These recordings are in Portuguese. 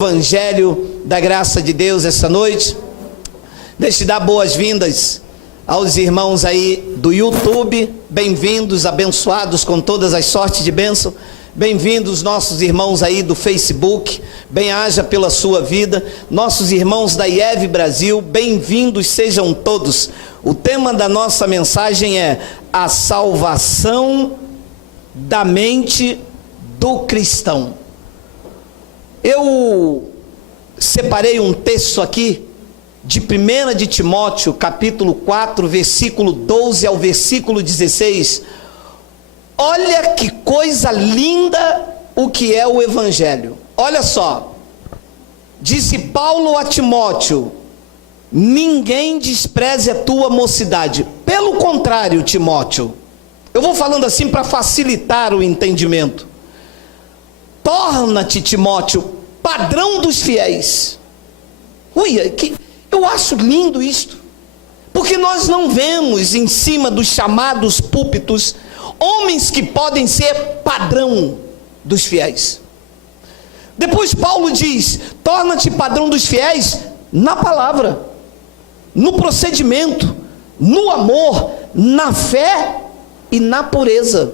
Evangelho da graça de Deus essa noite. Deixe dar boas-vindas aos irmãos aí do YouTube, bem-vindos, abençoados com todas as sortes de bênção. Bem-vindos nossos irmãos aí do Facebook, bem-haja pela sua vida. Nossos irmãos da IEV Brasil, bem-vindos sejam todos. O tema da nossa mensagem é a salvação da mente do cristão. Eu separei um texto aqui de 1 de Timóteo, capítulo 4, versículo 12 ao versículo 16. Olha que coisa linda o que é o Evangelho. Olha só, disse Paulo a Timóteo: ninguém despreze a tua mocidade. Pelo contrário, Timóteo, eu vou falando assim para facilitar o entendimento. Torna-te, Timóteo, padrão dos fiéis. Eu acho lindo isto, porque nós não vemos em cima dos chamados púlpitos homens que podem ser padrão dos fiéis. Depois Paulo diz: torna-te padrão dos fiéis na palavra, no procedimento, no amor, na fé e na pureza.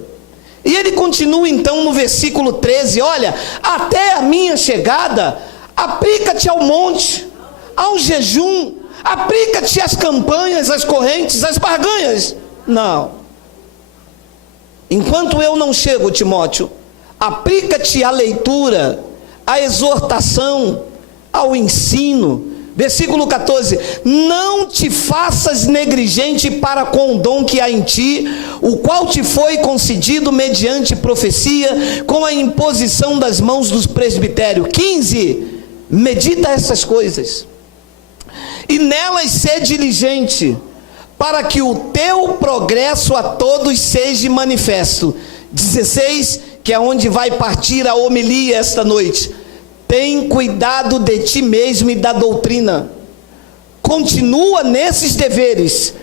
E ele continua então no versículo 13: olha, até a minha chegada, aplica-te ao monte, ao jejum, aplica-te às campanhas, às correntes, às barganhas. Não. Enquanto eu não chego, Timóteo, aplica-te à leitura, à exortação, ao ensino. Versículo 14: não te faças negligente para com o dom que há em ti, o qual te foi concedido mediante profecia, com a imposição das mãos dos presbitérios. 15, medita essas coisas, e nelas sê diligente, para que o teu progresso a todos seja manifesto. 16, que é onde vai partir a homilia esta noite: tem cuidado de ti mesmo e da doutrina. Continua nesses deveres,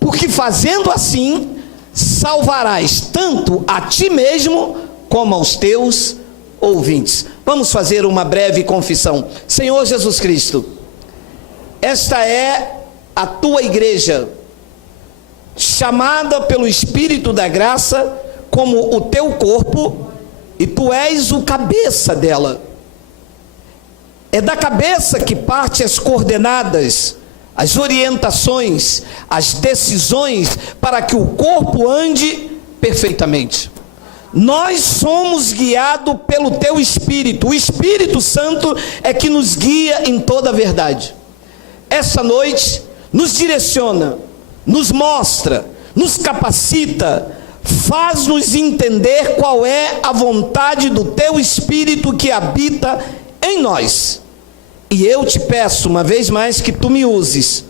porque fazendo assim, salvarás tanto a ti mesmo, como aos teus ouvintes. Vamos fazer uma breve confissão. Senhor Jesus Cristo, esta é a tua igreja, chamada pelo Espírito da graça como o teu corpo, e tu és o cabeça dela. É da cabeça que parte as coordenadas, as orientações, as decisões para que o corpo ande perfeitamente. Nós somos guiados pelo teu Espírito. O Espírito Santo é que nos guia em toda a verdade. Essa noite nos direciona, nos mostra, nos capacita, faz-nos entender qual é a vontade do teu Espírito que habita em nós. E eu te peço uma vez mais que tu me uses,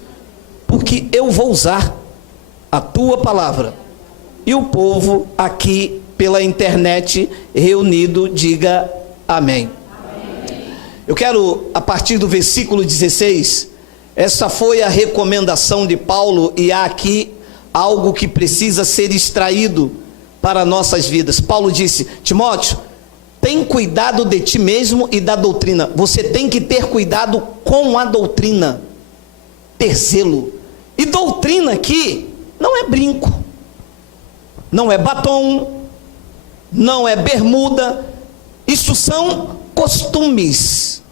porque eu vou usar a tua palavra. E o povo aqui pela internet reunido diga amém. Amém. Eu quero, a partir do versículo 16, essa foi a recomendação de Paulo, e há aqui algo que precisa ser extraído para nossas vidas. Paulo disse: Timóteo, tem cuidado de ti mesmo e da doutrina. Você tem que ter cuidado com a doutrina, ter zelo. E doutrina aqui não é brinco, não é batom, não é bermuda. Isso são costumes.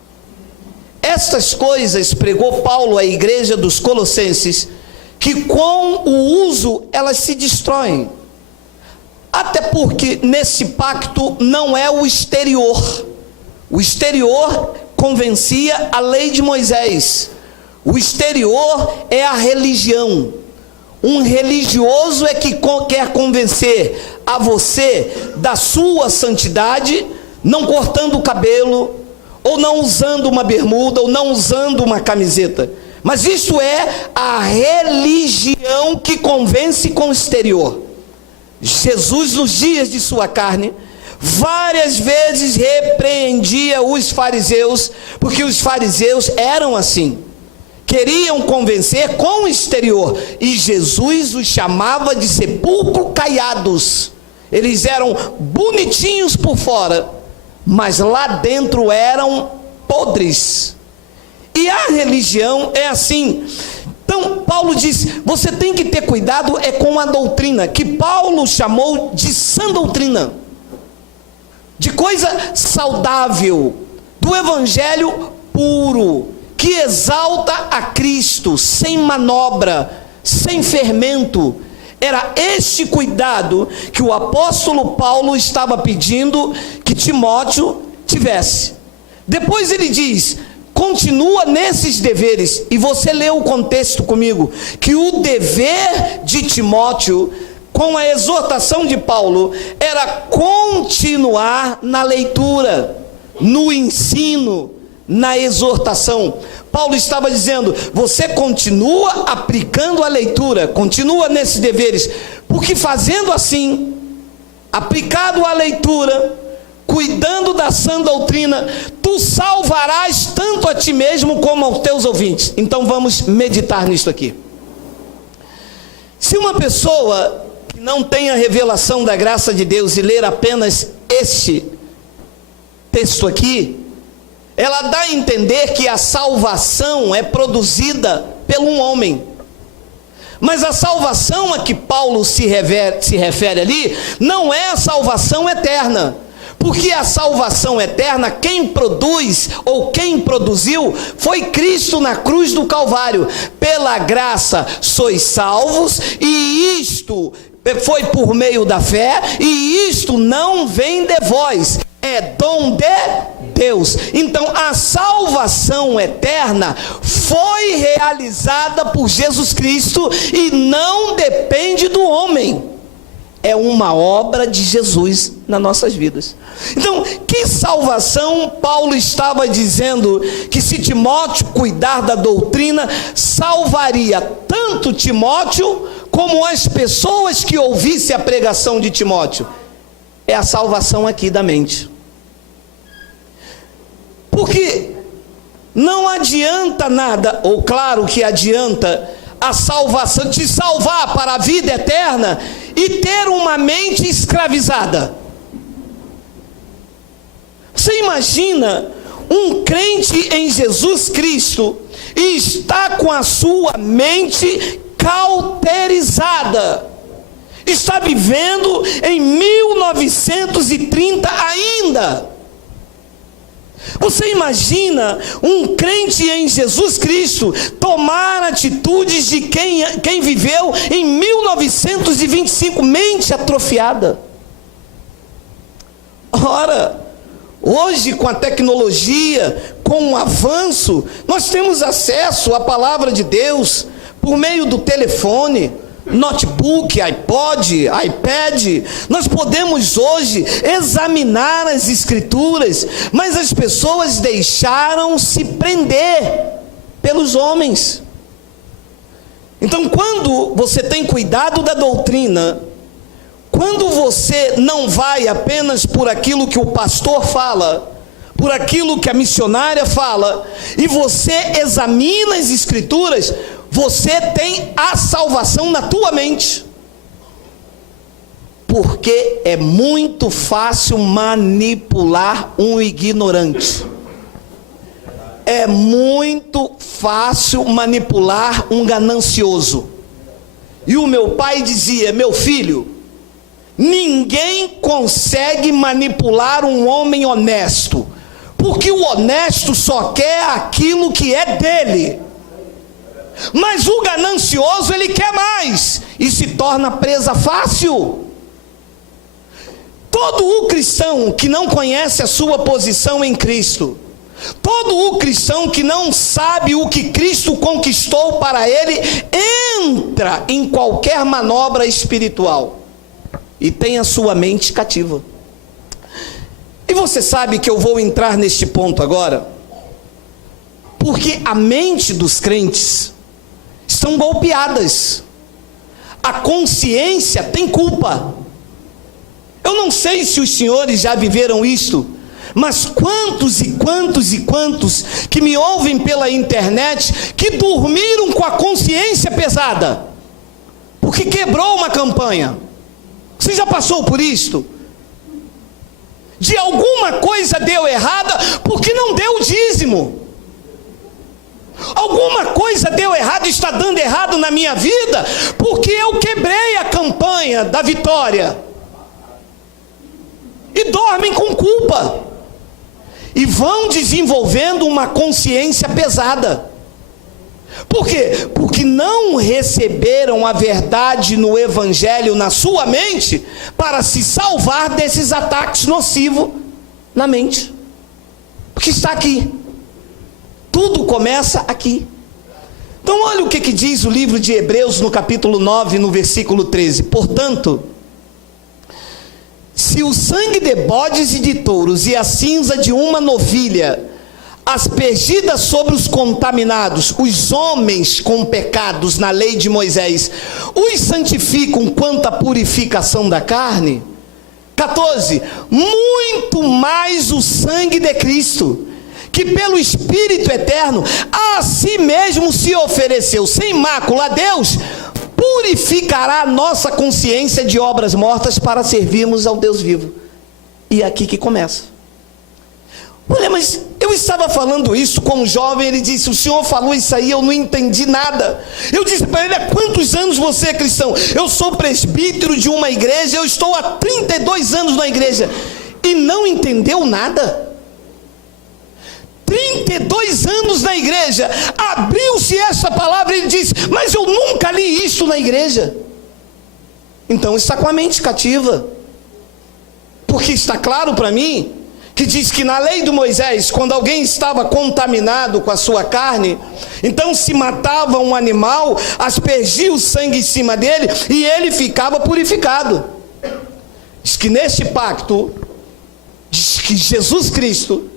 Estas coisas pregou Paulo à igreja dos Colossenses, que com o uso elas se destroem. Até porque nesse pacto não é o exterior. O exterior convencia a lei de Moisés. O exterior é a religião. Um religioso é que quer convencer a você da sua santidade, não cortando o cabelo, ou não usando uma bermuda, ou não usando uma camiseta. Mas isso é a religião que convence com o exterior. Jesus, nos dias de sua carne, várias vezes repreendia os fariseus, porque os fariseus eram assim, queriam convencer com o exterior, e Jesus os chamava de sepulcro caiados. Eles eram bonitinhos por fora, mas lá dentro eram podres. E a religião é assim. Então, Paulo diz, você tem que ter cuidado com a doutrina, que Paulo chamou de sã doutrina, de coisa saudável, do evangelho puro, que exalta a Cristo, sem manobra, sem fermento. Era este cuidado que o apóstolo Paulo estava pedindo que Timóteo tivesse. Depois ele diz, continua nesses deveres, e você leu o contexto comigo, que o dever de Timóteo, com a exortação de Paulo, era continuar na leitura, no ensino, na exortação. Paulo estava dizendo, você continua aplicando a leitura, continua nesses deveres, porque fazendo assim, aplicado a leitura, cuidando da sã doutrina, tu salvarás tanto a ti mesmo como aos teus ouvintes. Então vamos meditar nisso aqui. Se uma pessoa que não tem a revelação da graça de Deus e ler apenas este texto aqui, ela dá a entender que a salvação é produzida pelo um homem. Mas a salvação a que Paulo se refere ali, não é a salvação eterna. Porque a salvação eterna, quem produz ou quem produziu, foi Cristo na cruz do Calvário. Pela graça sois salvos, e isto foi por meio da fé, e isto não vem de vós, é dom de Deus. Então a salvação eterna foi realizada por Jesus Cristo e não depende do homem. É uma obra de Jesus nas nossas vidas. Então, que salvação Paulo estava dizendo que se Timóteo cuidar da doutrina, salvaria tanto Timóteo como as pessoas que ouvissem a pregação de Timóteo? É a salvação aqui da mente. Porque não adianta nada, ou claro que adianta, a salvação, te salvar para a vida eterna e ter uma mente escravizada. Você imagina um crente em Jesus Cristo e está com a sua mente cauterizada, está vivendo em 1930 ainda. Você imagina um crente em Jesus Cristo tomar atitudes de quem viveu em 1925, mente atrofiada? Ora, hoje com a tecnologia, com o avanço, nós temos acesso à palavra de Deus por meio do telefone, notebook, iPod, iPad. Nós podemos hoje examinar as escrituras, mas as pessoas deixaram se prender pelos homens. Então, quando você tem cuidado da doutrina, quando você não vai apenas por aquilo que o pastor fala, por aquilo que a missionária fala, e você examina as escrituras, você tem a salvação na tua mente. Porque é muito fácil manipular um ignorante. É muito fácil manipular um ganancioso. E o meu pai dizia, meu filho, ninguém consegue manipular um homem honesto, porque o honesto só quer aquilo que é dele. Mas o ganancioso, ele quer mais e se torna presa fácil. Todo o cristão que não conhece a sua posição em Cristo, todo o cristão que não sabe o que Cristo conquistou para ele, entra em qualquer manobra espiritual e tem a sua mente cativa. E você sabe que eu vou entrar neste ponto agora, porque a mente dos crentes estão golpeadas. A consciência tem culpa. Eu não sei se os senhores já viveram isto, mas quantos e quantos e quantos que me ouvem pela internet que dormiram com a consciência pesada porque quebrou uma campanha? Você já passou por isto? de alguma coisa deu errada porque não deu o dízimo. Alguma coisa deu errado, está dando errado na minha vida porque eu quebrei a campanha da vitória. E dormem com culpa. E vão desenvolvendo uma consciência pesada. Por quê? Porque não receberam a verdade no Evangelho na sua mente para se salvar desses ataques nocivos na mente. Porque está aqui. Tudo começa aqui. Então olha o que diz o livro de Hebreus no capítulo 9, no versículo 13. Portanto, se o sangue de bodes e de touros e a cinza de uma novilha, aspergida sobre os contaminados, os homens com pecados na lei de Moisés, os santificam quanto à purificação da carne. 14. Muito mais o sangue de Cristo, que pelo Espírito eterno a si mesmo se ofereceu sem mácula a Deus, purificará a nossa consciência de obras mortas para servirmos ao Deus vivo. E é aqui que começa. Olha, mas eu estava falando isso com um jovem, ele disse, o senhor falou isso aí, eu não entendi nada. Eu disse para ele, há quantos anos você é cristão? Eu sou presbítero de uma igreja, eu estou há 32 anos na igreja. E não entendeu nada? 32 anos na igreja, abriu-se essa palavra e ele disse, mas eu nunca li isso na igreja. Então está com a mente cativa. Porque está claro para mim, que diz que na lei de Moisés, quando alguém estava contaminado com a sua carne, então se matava um animal, aspergia o sangue em cima dele, e ele ficava purificado. Diz que neste pacto, diz que Jesus Cristo,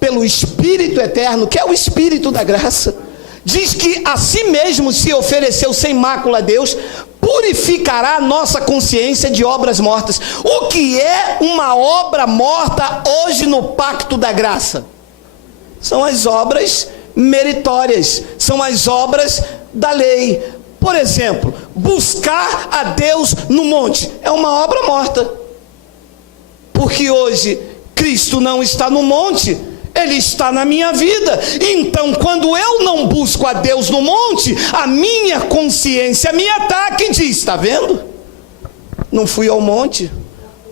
pelo Espírito eterno, que é o Espírito da graça, diz que a si mesmo se ofereceu sem mácula a Deus, purificará a nossa consciência de obras mortas. O que é uma obra morta hoje no pacto da graça? São as obras meritórias, são as obras da lei. Por exemplo, buscar a Deus no monte é uma obra morta, porque hoje Cristo não está no monte, Ele está na minha vida. Então quando eu não busco a Deus no monte, a minha consciência me ataca e diz, está vendo? Não fui ao monte.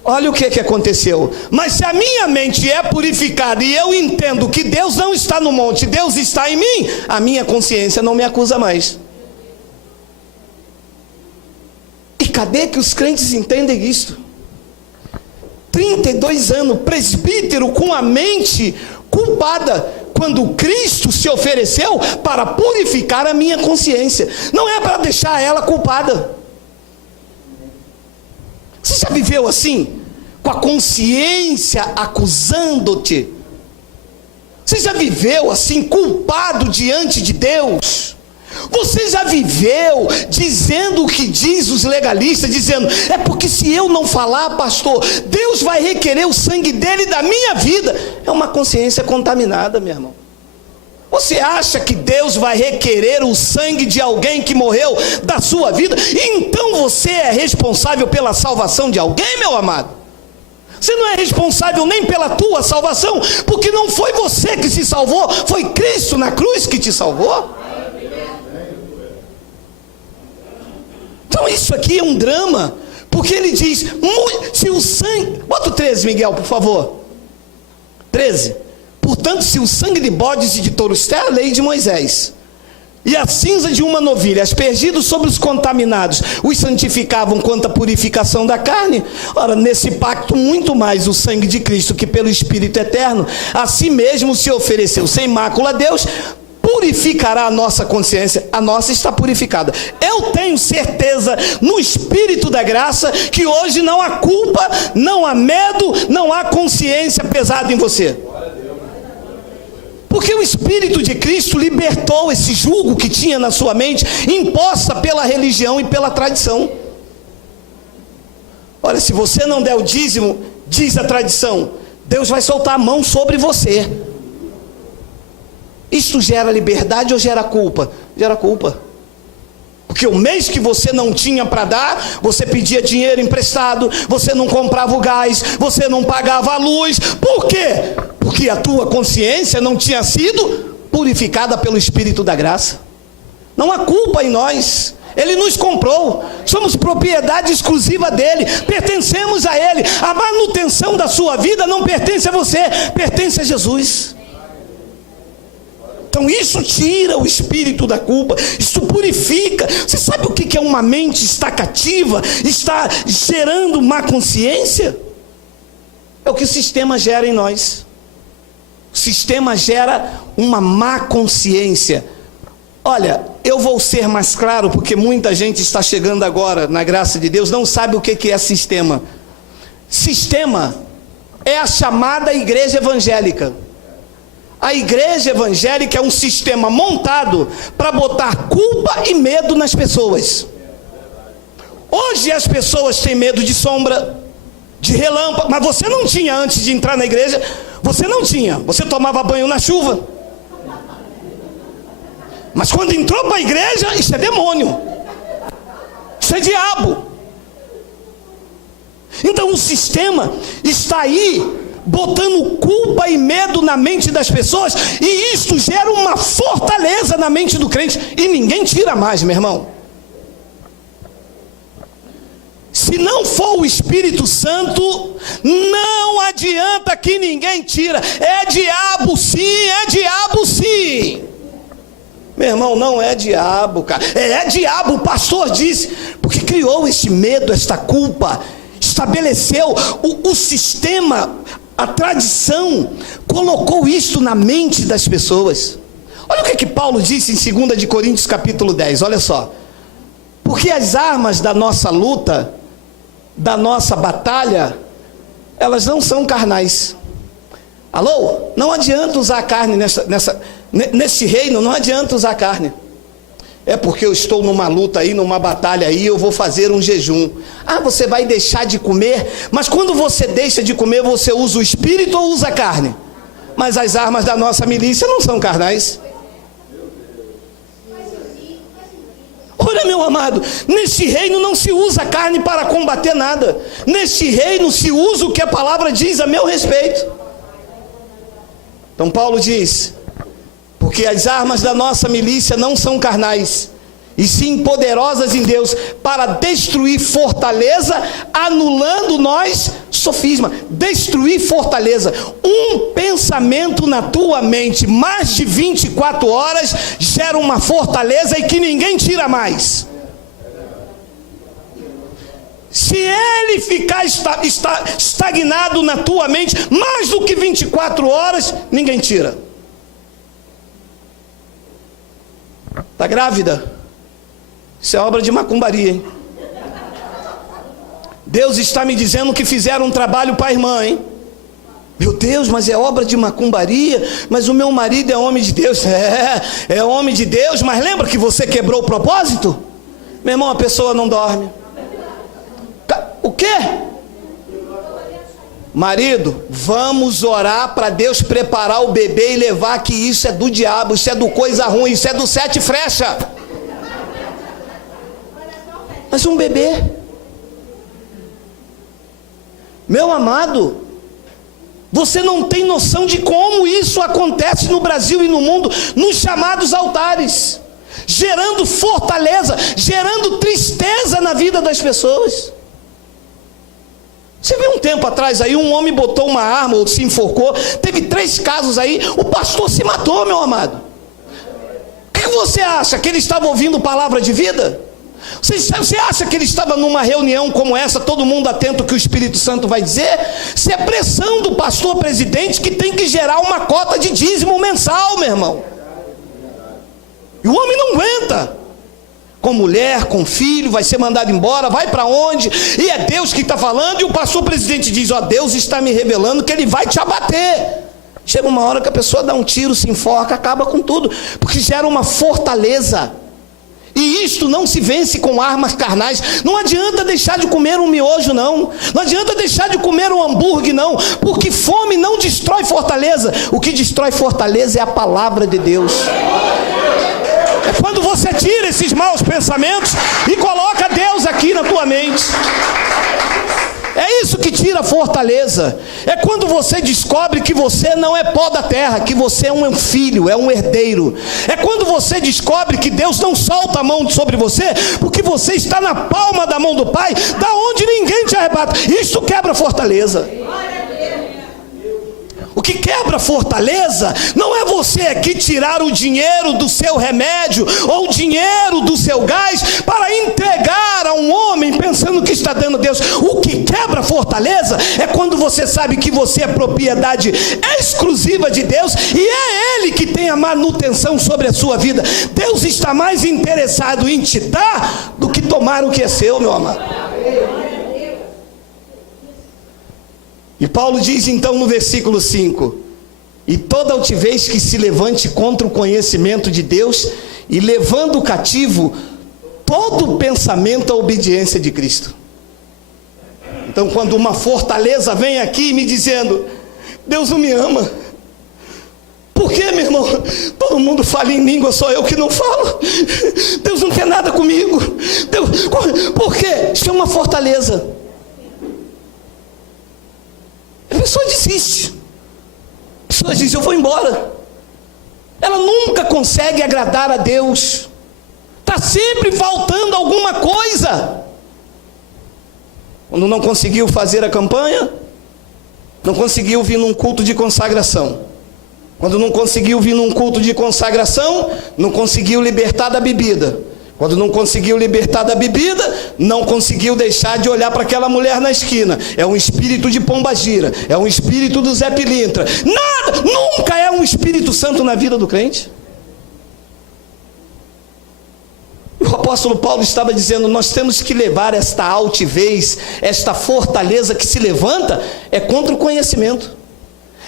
Olha o que aconteceu. Mas se a minha mente é purificada e eu entendo que Deus não está no monte, Deus está em mim, a minha consciência não me acusa mais. E cadê que os crentes entendem isso? 32 anos, presbítero com a mente culpada, quando Cristo se ofereceu para purificar a minha consciência, não é para deixar ela culpada. Você já viveu assim? Com a consciência acusando-te? Você já viveu assim, culpado diante de Deus? Você já viveu dizendo o que diz os legalistas, dizendo, é porque se eu não falar, pastor, Deus vai requerer o sangue dele da minha vida? É uma consciência contaminada, meu irmão. Você acha que Deus vai requerer o sangue de alguém que morreu da sua vida? Então você é responsável pela salvação de alguém, meu amado? Você não é responsável nem pela tua salvação, porque não foi você que se salvou, foi Cristo na cruz que te salvou. Então isso aqui é um drama, porque ele diz, se o sangue, bota o 13, Miguel, por favor, 13, portanto, se o sangue de bodes e de touros, é a lei de Moisés, e a cinza de uma novilha, aspergido sobre os contaminados, os santificavam quanto à purificação da carne, ora, nesse pacto, muito mais o sangue de Cristo, que pelo Espírito eterno, a si mesmo se ofereceu sem mácula a Deus, purificará a nossa consciência. A nossa está purificada. Eu tenho certeza no Espírito da graça que hoje não há culpa, não há medo, não há consciência pesada em você, porque o Espírito de Cristo libertou esse jugo que tinha na sua mente, imposta pela religião e pela tradição. Olha, se você não der o dízimo, diz a tradição, Deus vai soltar a mão sobre você. Isto gera liberdade ou gera culpa? Gera culpa. Porque o mês que você não tinha para dar, você pedia dinheiro emprestado, você não comprava o gás, você não pagava a luz. Por quê? Porque a tua consciência não tinha sido purificada pelo Espírito da graça. Não há culpa em nós. Ele nos comprou, somos propriedade exclusiva dele, pertencemos a ele. A manutenção da sua vida não pertence a você, pertence a Jesus. Então isso tira o espírito da culpa, isso purifica. Você sabe o que é uma mente está cativa, está gerando má consciência? É o que o sistema gera em nós. O sistema gera uma má consciência. Olha, eu vou ser mais claro, porque muita gente está chegando agora, na graça de Deus, não sabe o que é sistema. Sistema é a chamada igreja evangélica. A igreja evangélica é um sistema montado para botar culpa e medo nas pessoas. Hoje as pessoas têm medo de sombra, de relâmpago, mas você não tinha antes de entrar na igreja, você não tinha, você tomava banho na chuva. Mas quando entrou para a igreja, isso é demônio, isso é diabo. Então o sistema está aí, botando culpa e medo na mente das pessoas, e isto gera uma fortaleza na mente do crente, e ninguém tira mais, meu irmão. Se não for o Espírito Santo, não adianta que ninguém tira. É diabo sim, é diabo sim. Meu irmão, não é diabo, cara. É diabo, o pastor disse, porque criou esse medo, esta culpa, estabeleceu o sistema, a tradição, colocou isto na mente das pessoas. Olha o que Paulo disse em 2 de Coríntios capítulo 10, olha só. Porque as armas da nossa luta, da nossa batalha, elas não são carnais. Alô? Não adianta usar a carne nesse reino, não adianta usar carne. É porque eu estou numa luta aí, numa batalha aí, eu vou fazer um jejum. Ah, você vai deixar de comer? Mas quando você deixa de comer, você usa o espírito ou usa a carne? Mas as armas da nossa milícia não são carnais. Olha, meu amado, neste reino não se usa a carne para combater nada. Neste reino se usa o que a palavra diz a meu respeito. Então Paulo diz, porque as armas da nossa milícia não são carnais, e sim poderosas em Deus, para destruir fortaleza, anulando nós sofisma. Destruir fortaleza. Um pensamento na tua mente, mais de 24 horas, gera uma fortaleza e que ninguém tira mais. Se ele ficar estagnado na tua mente, mais do que 24 horas, ninguém tira. Está grávida? Isso é obra de macumbaria, hein? Deus está me dizendo que fizeram um trabalho para a irmã, hein? Meu Deus, mas é obra de macumbaria, mas o meu marido é homem de Deus. É homem de Deus, mas lembra que você quebrou o propósito? Meu irmão, a pessoa não dorme. O quê? Marido, vamos orar para Deus preparar o bebê e levar, que isso é do diabo, isso é do coisa ruim, isso é do 7 frecha. Mas um bebê, meu amado, você não tem noção de como isso acontece no Brasil e no mundo, nos chamados altares, gerando fortaleza, gerando tristeza na vida das pessoas. Você viu um tempo atrás aí, um homem botou uma arma ou se enforcou, teve 3 casos aí, o pastor se matou, meu amado. O que você acha? Que ele estava ouvindo palavra de vida? Você acha que ele estava numa reunião como essa, todo mundo atento ao que o Espírito Santo vai dizer? Se é pressão do pastor presidente que tem que gerar uma cota de dízimo mensal, meu irmão. E o homem não aguenta. Com mulher, com filho, vai ser mandado embora, vai para onde? E é Deus que está falando, e o pastor presidente diz, ó, Deus está me revelando que ele vai te abater. Chega uma hora que a pessoa dá um tiro, se enforca, acaba com tudo, porque gera uma fortaleza. E isto não se vence com armas carnais. Não adianta deixar de comer um miojo, não. Não adianta deixar de comer um hambúrguer, não. Porque fome não destrói fortaleza. O que destrói fortaleza é a palavra de Deus. É quando você tira esses maus pensamentos e coloca Deus aqui na tua mente. É isso que tira a fortaleza. É quando você descobre que você não é pó da terra, que você é um filho, é um herdeiro. É quando você descobre que Deus não solta a mão sobre você, porque você está na palma da mão do Pai, da onde ninguém te arrebata. Isso quebra a fortaleza. O que quebra a fortaleza não é você aqui tirar o dinheiro do seu remédio ou o dinheiro do seu gás para entregar a um homem pensando que está dando a Deus. O que quebra a fortaleza é quando você sabe que você é propriedade exclusiva de Deus e é Ele que tem a manutenção sobre a sua vida. Deus está mais interessado em te dar do que tomar o que é seu, meu amado. E Paulo diz então no versículo 5: e toda altivez que se levante contra o conhecimento de Deus, e levando cativo todo pensamento à obediência de Cristo. Então, quando uma fortaleza vem aqui me dizendo: Deus não me ama. Por quê, meu irmão? Todo mundo fala em língua, só eu que não falo. Deus não quer nada comigo. Por quê? Isso é uma fortaleza. A pessoa desiste. A pessoa diz: eu vou embora. Ela nunca consegue agradar a Deus. Está sempre faltando alguma coisa. Quando não conseguiu fazer a campanha, não conseguiu vir num culto de consagração. Quando não conseguiu vir num culto de consagração, não conseguiu libertar da bebida. Quando não conseguiu libertar da bebida, não conseguiu deixar de olhar para aquela mulher na esquina. É um espírito de pombagira, é um espírito do Zé Pilintra. Nada, nunca é um Espírito Santo na vida do crente. O apóstolo Paulo estava dizendo: nós temos que levar esta altivez, esta fortaleza que se levanta, é contra o conhecimento.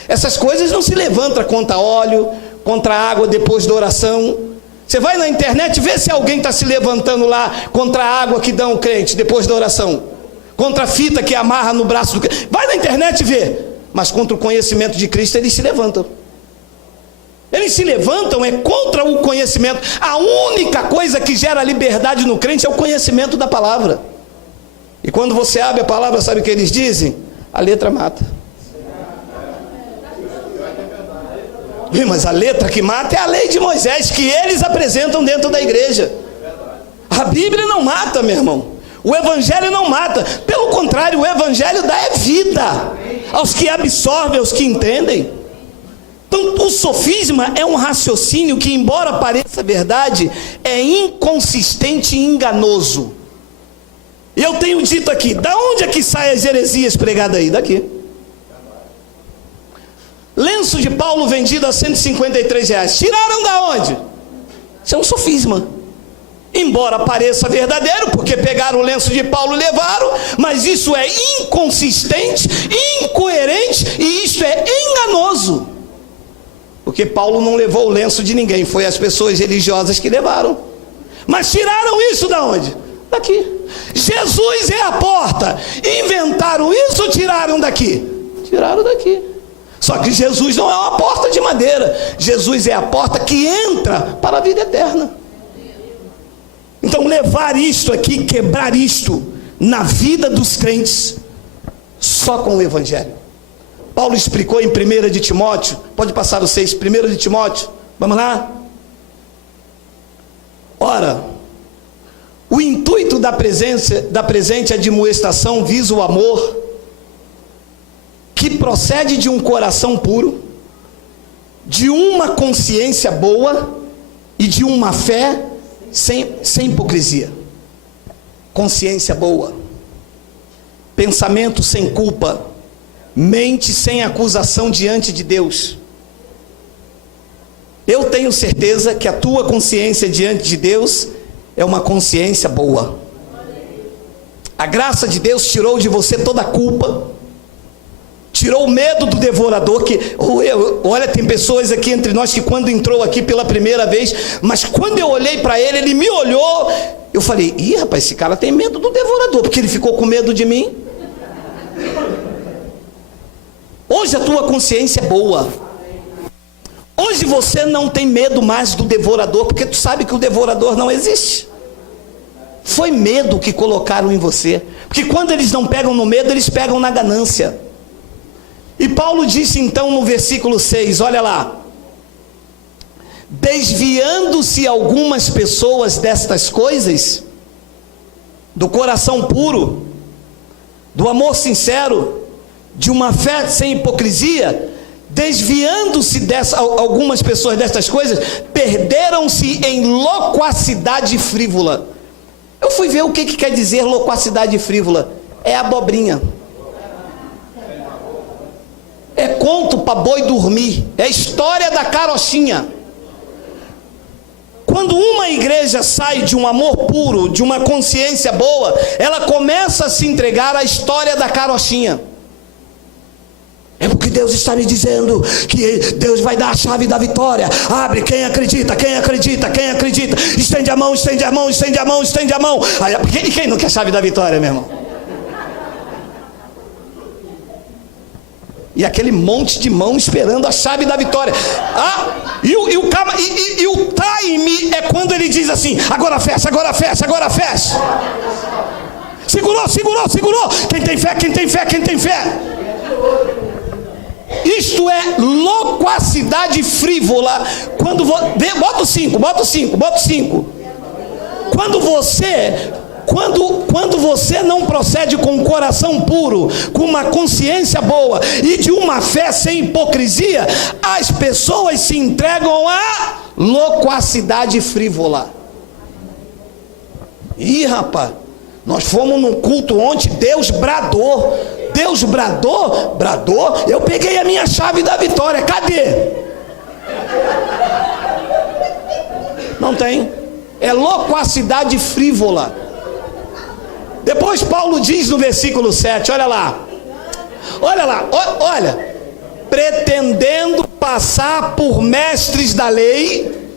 Essas coisas não se levantam contra óleo, contra água depois da oração. Você vai na internet, vê se alguém está se levantando lá contra a água que dá o crente depois da oração, contra a fita que amarra no braço do crente. Vai na internet e vê. Mas contra o conhecimento de Cristo eles se levantam. Eles se levantam é contra o conhecimento. A única coisa que gera liberdade no crente é o conhecimento da palavra. E quando você abre a palavra, sabe o que eles dizem? A letra mata. Mas a letra que mata é a lei de Moisés, que eles apresentam dentro da igreja. A Bíblia não mata, meu irmão. O Evangelho não mata. Pelo contrário, o Evangelho dá vida aos que absorvem, aos que entendem. Então, o sofisma é um raciocínio que, embora pareça verdade, é inconsistente e enganoso. E eu tenho dito aqui: da onde é que saem as heresias pregadas aí? Daqui. Lenço de Paulo vendido a R$153. Tiraram da onde? Isso é um sofisma. Embora pareça verdadeiro, porque pegaram o lenço de Paulo e levaram, mas isso é inconsistente, incoerente e isso é enganoso. Porque Paulo não levou o lenço de ninguém, foi as pessoas religiosas que levaram. Mas tiraram isso da onde? Daqui. Jesus é a porta. Inventaram isso ou tiraram daqui? Tiraram daqui. Só que Jesus não é uma porta de madeira. Jesus é a porta que entra para a vida eterna. Então levar isto aqui, quebrar isto na vida dos crentes, só com o Evangelho. Paulo explicou em 1 de Timóteo, pode passar o 6, 1 de Timóteo, vamos lá? Ora, o intuito da presente admoestação visa o amor, que procede de um coração puro, de uma consciência boa e de uma fé sem hipocrisia. Consciência boa, pensamento sem culpa, mente sem acusação diante de Deus. Eu tenho certeza que a tua consciência diante de Deus é uma consciência boa. A graça de Deus tirou de você toda a culpa, tirou o medo do devorador. Que olha, tem pessoas aqui entre nós que quando entrou aqui pela primeira vez, mas quando eu olhei para ele, ele me olhou, eu falei: ih, rapaz, esse cara tem medo do devorador, porque ele ficou com medo de mim. Hoje a tua consciência é boa. Hoje você não tem medo mais do devorador, porque tu sabe que o devorador não existe. Foi medo que colocaram em você, porque quando eles não pegam no medo, eles pegam na ganância. E Paulo disse então no versículo 6, olha lá: desviando-se algumas pessoas destas coisas, do coração puro, do amor sincero, de uma fé sem hipocrisia, desviando-se algumas pessoas destas coisas, perderam-se em loquacidade frívola. Eu fui ver o que quer dizer loquacidade frívola. É abobrinha, é conto para boi dormir, é história da carochinha. Quando uma igreja sai de um amor puro, de uma consciência boa, ela começa a se entregar à história da carochinha. É porque Deus está me dizendo que Deus vai dar a chave da vitória. Abre, quem acredita, quem acredita, quem acredita. Estende a mão, estende a mão, estende a mão, estende a mão. E quem não quer a chave da vitória, meu irmão? E aquele monte de mão esperando a chave da vitória. E o time é quando ele diz assim: agora fecha, agora fecha, agora fecha. Segurou, segurou, segurou. Quem tem fé, quem tem fé, quem tem fé. Isto é loquacidade frívola. Bota o 5, bota o 5, bota o 5. Quando você não procede com um coração puro, com uma consciência boa e de uma fé sem hipocrisia, as pessoas se entregam à loquacidade frívola. Ih, rapaz, nós fomos num culto ontem, Deus bradou, eu peguei a minha chave da vitória, cadê? Não tem, é loquacidade frívola. Depois Paulo diz no versículo 7, olha lá, pretendendo passar por mestres da lei,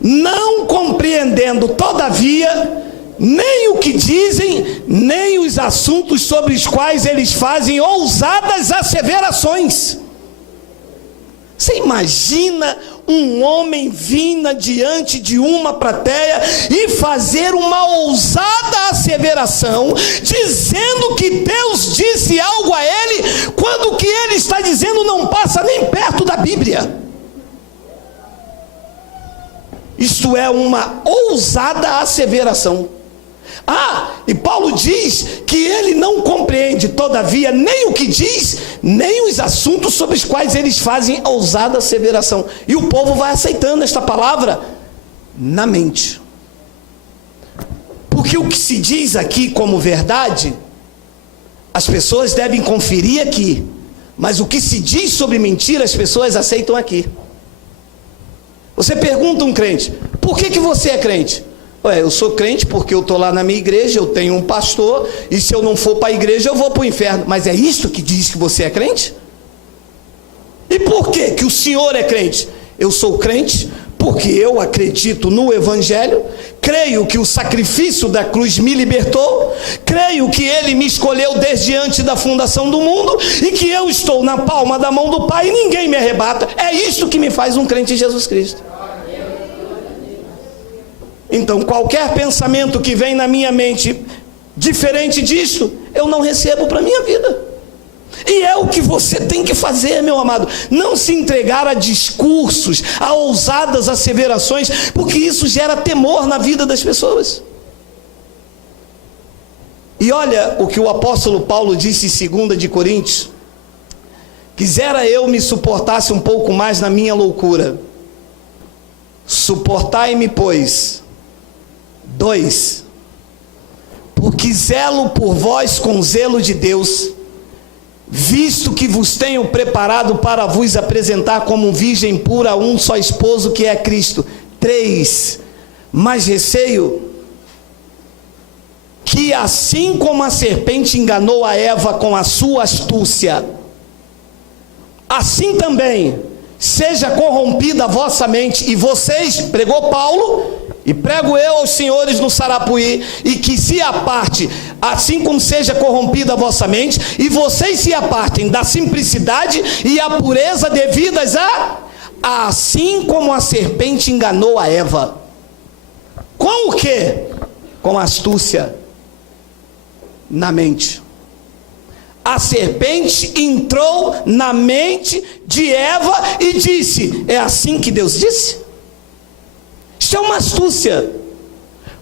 não compreendendo todavia nem o que dizem, nem os assuntos sobre os quais eles fazem ousadas asseverações. Você imagina um homem vir diante de uma plateia e fazer uma ousada asseveração, dizendo que Deus disse algo a ele, quando o que ele está dizendo não passa nem perto da Bíblia? Isto é uma ousada asseveração. E Paulo diz que ele não compreende, todavia, nem o que diz, nem os assuntos sobre os quais eles fazem ousada asseveração. E o povo vai aceitando esta palavra na mente. Porque o que se diz aqui como verdade, as pessoas devem conferir aqui. Mas o que se diz sobre mentira, as pessoas aceitam aqui. Você pergunta a um crente: por que você é crente? Eu sou crente porque eu estou lá na minha igreja, eu tenho um pastor, e se eu não for para a igreja eu vou para o inferno. Mas é isto que diz que você é crente? E por que o senhor é crente? Eu sou crente porque eu acredito no Evangelho, creio que o sacrifício da cruz me libertou, creio que ele me escolheu desde antes da fundação do mundo, e que eu estou na palma da mão do Pai e ninguém me arrebata. É isto que me faz um crente em Jesus Cristo. Então, qualquer pensamento que vem na minha mente diferente disso, eu não recebo para a minha vida. E é o que você tem que fazer, meu amado. Não se entregar a discursos, a ousadas asseverações, porque isso gera temor na vida das pessoas. E olha o que o apóstolo Paulo disse em 2 de Coríntios: quisera eu me suportasse um pouco mais na minha loucura. Suportai-me, pois. 2. Porque zelo por vós com zelo de Deus, visto que vos tenho preparado para vos apresentar como virgem pura a um só esposo, que é Cristo. 3. Mas receio que, assim como a serpente enganou a Eva com a sua astúcia, assim também seja corrompida a vossa mente. E vocês, pregou Paulo, e prego eu aos senhores no Sarapuí, e que se aparte, assim como seja corrompida a vossa mente, e vocês se apartem da simplicidade e a pureza devidas assim como a serpente enganou a Eva. Com o quê? Com astúcia na mente. A serpente entrou na mente de Eva e disse: é assim que Deus disse? Isso é uma astúcia.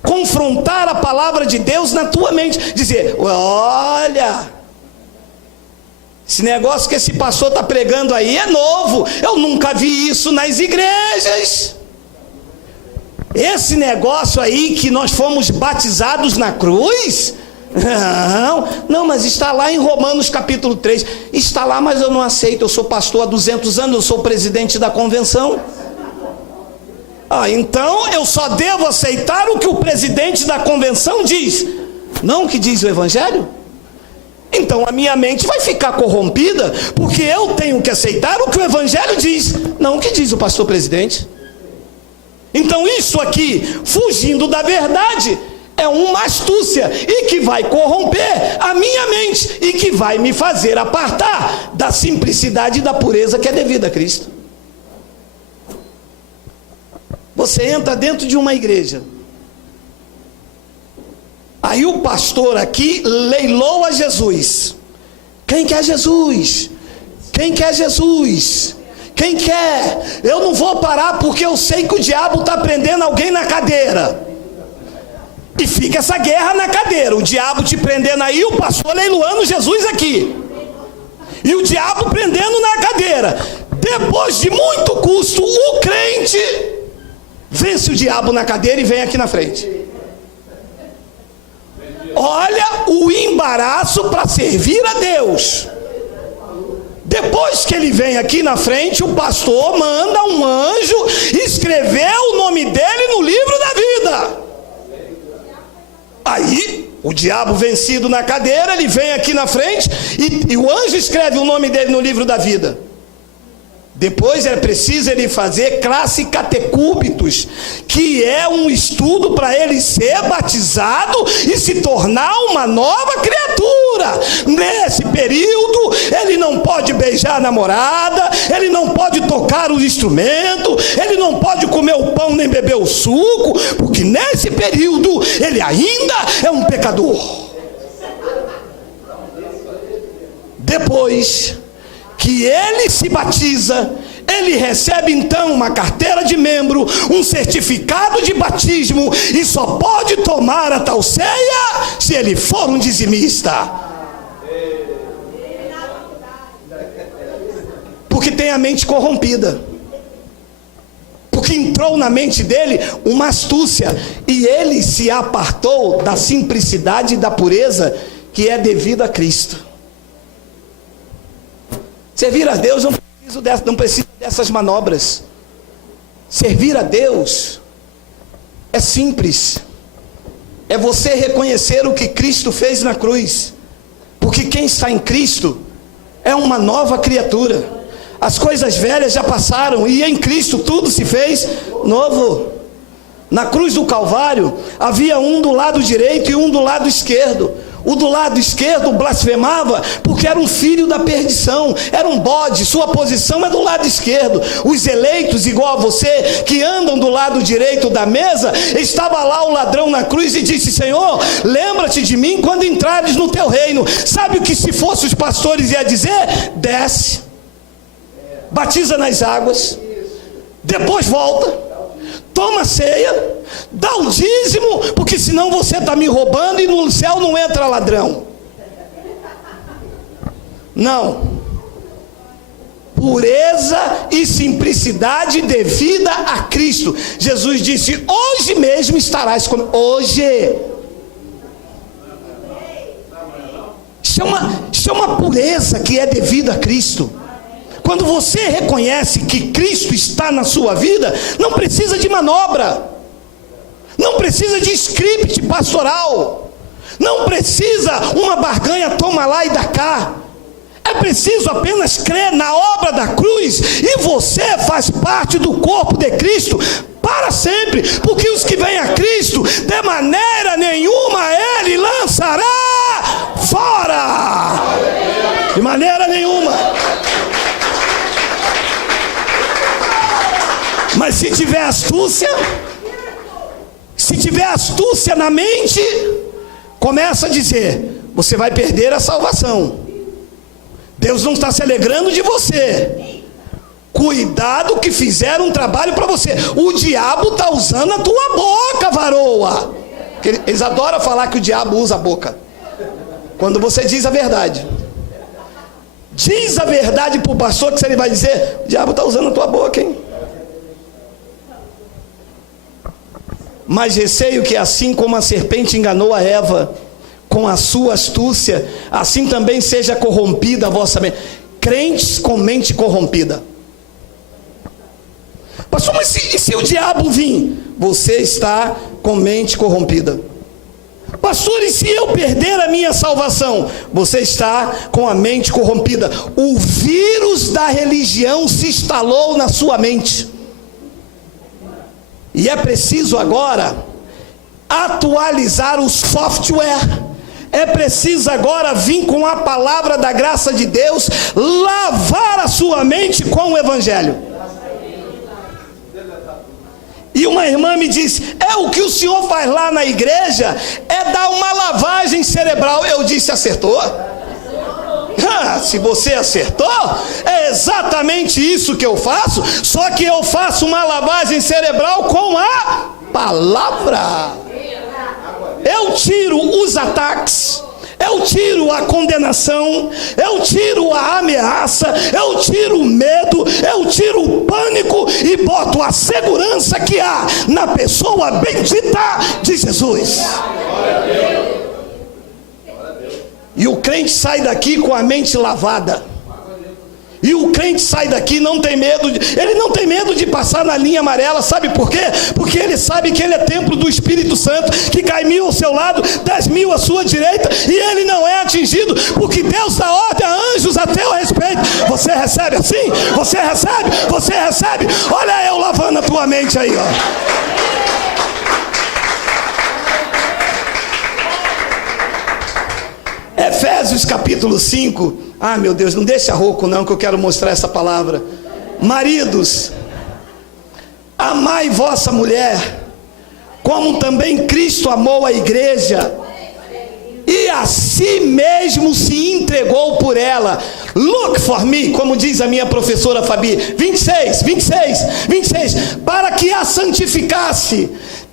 Confrontar a palavra de Deus na tua mente. Dizer: olha, esse negócio que esse pastor está pregando aí é novo. Eu nunca vi isso nas igrejas. Esse negócio aí que nós fomos batizados na cruz... Não, mas está lá em Romanos capítulo 3. Está lá, mas eu não aceito. Eu sou pastor há 200 anos, eu sou presidente da convenção. Então eu só devo aceitar o que o presidente da convenção diz, não o que diz o evangelho? Então a minha mente vai ficar corrompida, porque eu tenho que aceitar o que o evangelho diz, não o que diz o pastor presidente. Então isso aqui, fugindo da verdade, é uma astúcia, e que vai corromper a minha mente, e que vai me fazer apartar da simplicidade e da pureza que é devida a Cristo. Você entra dentro de uma igreja, aí o pastor aqui leiloa Jesus. Quem quer Jesus? Quem quer Jesus? Quem quer? Eu não vou parar porque eu sei que o diabo está prendendo alguém na cadeira. E fica essa guerra na cadeira, o diabo te prendendo aí, o pastor leiloando Jesus aqui, e o diabo prendendo na cadeira. Depois de muito custo, o crente vence o diabo na cadeira e vem aqui na frente. Olha o embaraço para servir a Deus. Depois que ele vem aqui na frente, o pastor manda um anjo escrever o nome dele no livro da vida. Aí, o diabo vencido na cadeira, ele vem aqui na frente e o anjo escreve o nome dele no livro da vida. Depois é preciso ele fazer classe catecúbitos, que é um estudo para ele ser batizado e se tornar uma nova criatura. Nesse período, ele não pode beijar a namorada, ele não pode tocar o instrumento, ele não pode comer o pão nem beber o suco, porque nesse período ele ainda é um pecador. Depois que ele se batiza, ele recebe então uma carteira de membro, um certificado de batismo, e só pode tomar a tal ceia se ele for um dizimista. Porque tem a mente corrompida, porque entrou na mente dele uma astúcia, e ele se apartou da simplicidade e da pureza que é devida a Cristo. Servir a Deus não precisa dessas manobras. Servir a Deus é simples. É você reconhecer o que Cristo fez na cruz. Porque quem está em Cristo é uma nova criatura. As coisas velhas já passaram e em Cristo tudo se fez novo. Na cruz do Calvário havia um do lado direito e um do lado esquerdo. O do lado esquerdo blasfemava porque era um filho da perdição, era um bode, sua posição é do lado esquerdo. Os eleitos, igual a você, que andam do lado direito da mesa, estava lá o ladrão na cruz e disse: Senhor, lembra-te de mim quando entrares no teu reino. Sabe o que se fosse os pastores ia dizer? Desce, batiza nas águas, depois volta, toma ceia, dá o dízimo, porque senão você está me roubando e no céu não entra ladrão. Não. Pureza e simplicidade devida a Cristo. Jesus disse: hoje mesmo estarás comigo. Hoje. Isso é uma pureza que é devida a Cristo. Quando você reconhece que Cristo está na sua vida, não precisa de manobra, não precisa de script pastoral, não precisa uma barganha toma lá e dá cá. É preciso apenas crer na obra da cruz, e você faz parte do corpo de Cristo para sempre, porque os que vêm a Cristo, de maneira nenhuma Ele lançará fora, de maneira nenhuma. Mas se tiver astúcia na mente, começa a dizer: você vai perder a salvação. Deus não está se alegrando de você. Cuidado que fizeram um trabalho para você. O diabo está usando a tua boca, varoa. Eles adoram falar que o diabo usa a boca. Quando você diz a verdade, diz a verdade para o pastor, que ele vai dizer: o diabo está usando a tua boca, hein? Mas receio que assim como a serpente enganou a Eva com a sua astúcia, assim também seja corrompida a vossa mente. Crentes com mente corrompida. Pastor, mas e se o diabo vir? Você está com mente corrompida. Pastor, e se eu perder a minha salvação? Você está com a mente corrompida. O vírus da religião se instalou na sua mente. E é preciso agora atualizar o software. É preciso agora vir com a palavra da graça de Deus, lavar a sua mente com o Evangelho. E uma irmã me disse: o que o senhor faz lá na igreja é dar uma lavagem cerebral. Eu disse: acertou? Se você acertou, é exatamente isso que eu faço, só que eu faço uma lavagem cerebral com a palavra. Eu tiro os ataques, eu tiro a condenação, eu tiro a ameaça, eu tiro o medo, eu tiro o pânico e boto a segurança que há na pessoa bendita de Jesus. E o crente sai daqui com a mente lavada. E o crente sai daqui, não tem medo, ele não tem medo de passar na linha amarela. Sabe por quê? Porque ele sabe que ele é templo do Espírito Santo, que cai 1000 ao seu lado, 10.000 à sua direita, e ele não é atingido, porque Deus dá ordem a anjos a teu respeito. Você recebe assim? Você recebe? Você recebe? Olha eu lavando a tua mente aí, ó. Efésios capítulo 5. Ah, meu Deus, não deixa rouco não, que eu quero mostrar essa palavra. Maridos, amai vossa mulher, como também Cristo amou a igreja, e a si mesmo se entregou por ela. Look for me, como diz a minha professora Fabi. 26, para que a santificasse,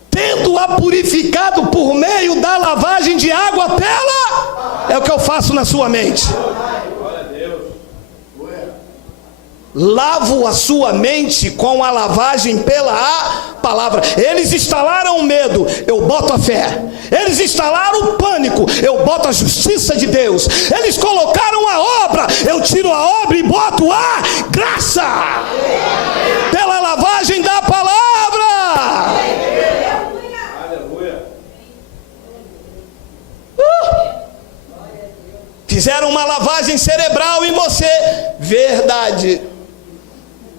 tendo-a purificado por meio da lavagem de água pela... É o que eu faço na sua mente. Lavo a sua mente com a lavagem pela palavra. Eles instalaram o medo, eu boto a fé. Eles instalaram o pânico, eu boto a justiça de Deus. Eles colocaram a obra, eu tiro a obra e boto a graça. Pela lavagem da palavra. Fizeram uma lavagem cerebral em você. Verdade.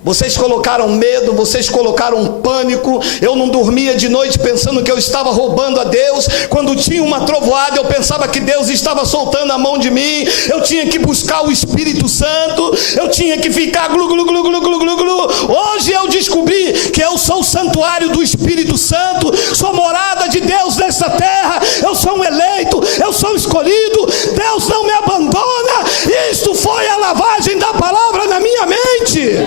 Vocês colocaram medo, vocês colocaram pânico. Eu não dormia de noite pensando que eu estava roubando a Deus. Quando tinha uma trovoada, eu pensava que Deus estava soltando a mão de mim. Eu tinha que buscar o Espírito Santo. Eu tinha que ficar glu, glu, glu, glu, glu, glu, glu. Hoje eu descobri que eu sou o santuário do Espírito Santo. Sou morada de Deus nessa terra. Eu sou um eleito, eu sou escolhido. Deus não me abandona. Isto foi a lavagem da palavra na minha mente.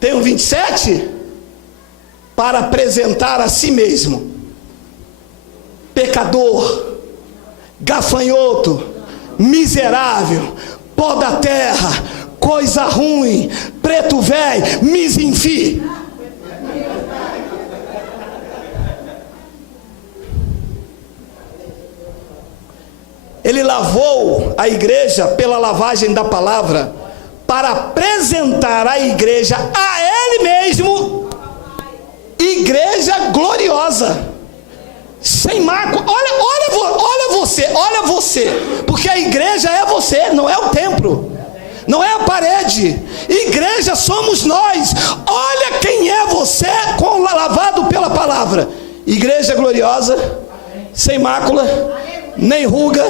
Tem um 27, para apresentar a si mesmo pecador, gafanhoto, miserável, pó da terra, coisa ruim, preto velho, misinfi. Ele lavou a igreja pela lavagem da palavra, para apresentar a igreja a ele mesmo, igreja gloriosa, sem mácula. Olha você, porque a igreja é você, não é o templo, não é a parede. Igreja somos nós. Olha quem é você, lavado pela palavra. Igreja gloriosa, sem mácula, nem ruga,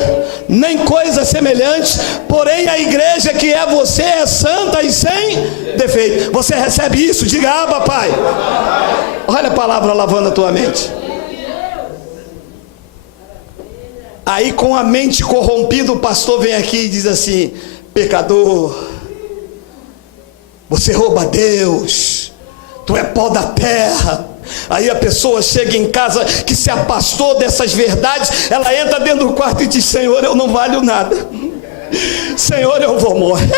nem coisa semelhante, porém a igreja que é você é santa e sem defeito. Você recebe isso? Diga: Abba, Pai. Olha a palavra lavando a tua mente. Aí, com a mente corrompida, o pastor vem aqui e diz assim: pecador, você rouba a Deus, tu é pó da terra. Aí a pessoa chega em casa que se afastou dessas verdades, ela entra dentro do quarto e diz: Senhor, eu não valho nada, Senhor, eu vou morrer.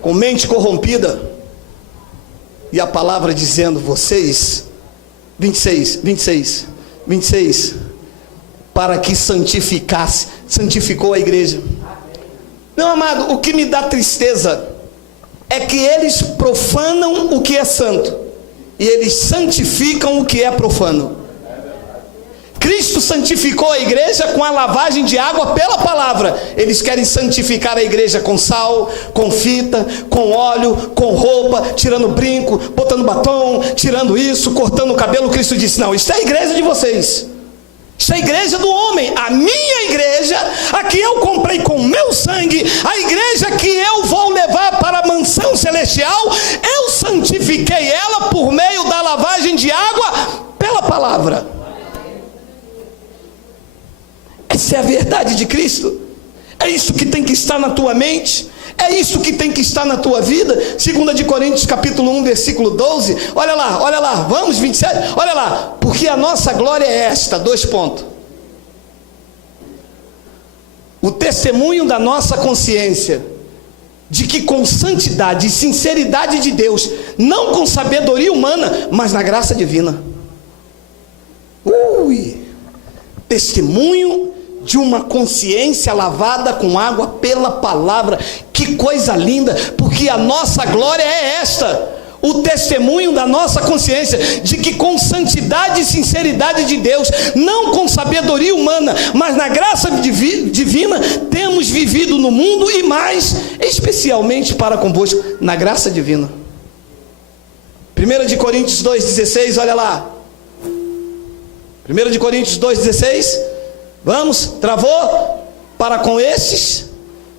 Com mente corrompida, e a palavra dizendo: vocês, 26, para que santificou a igreja. Meu amado, o que me dá tristeza é que eles profanam o que é santo e eles santificam o que é profano. Cristo santificou a igreja com a lavagem de água pela palavra. Eles querem santificar a igreja com sal, com fita, com óleo, com roupa, tirando brinco, botando batom, tirando isso, cortando o cabelo. Cristo disse: não, isso é a igreja de vocês, isso é a igreja do homem. A minha igreja, a que eu comprei com meu sangue, a igreja que eu vou levar para a mansão celestial, eu santifiquei ela por meio da lavagem de água pela palavra. Essa é a verdade de Cristo. É isso que tem que estar na tua mente, é isso que tem que estar na tua vida. 2 de Coríntios capítulo 1 versículo 12. Olha lá, vamos, 27, olha lá. Porque a nossa glória é esta, 2 pontos: o testemunho da nossa consciência, de que com santidade e sinceridade de Deus, não com sabedoria humana, mas na graça divina. Testemunho de uma consciência lavada com água pela palavra. Que coisa linda, porque a nossa glória é esta: o testemunho da nossa consciência, de que com santidade e sinceridade de Deus, não com sabedoria humana, mas na graça divina, temos vivido no mundo, e mais especialmente para convosco, na graça divina. 1 de Coríntios 2,16, olha lá. 1 de Coríntios 2,16, vamos, travou? Para com esses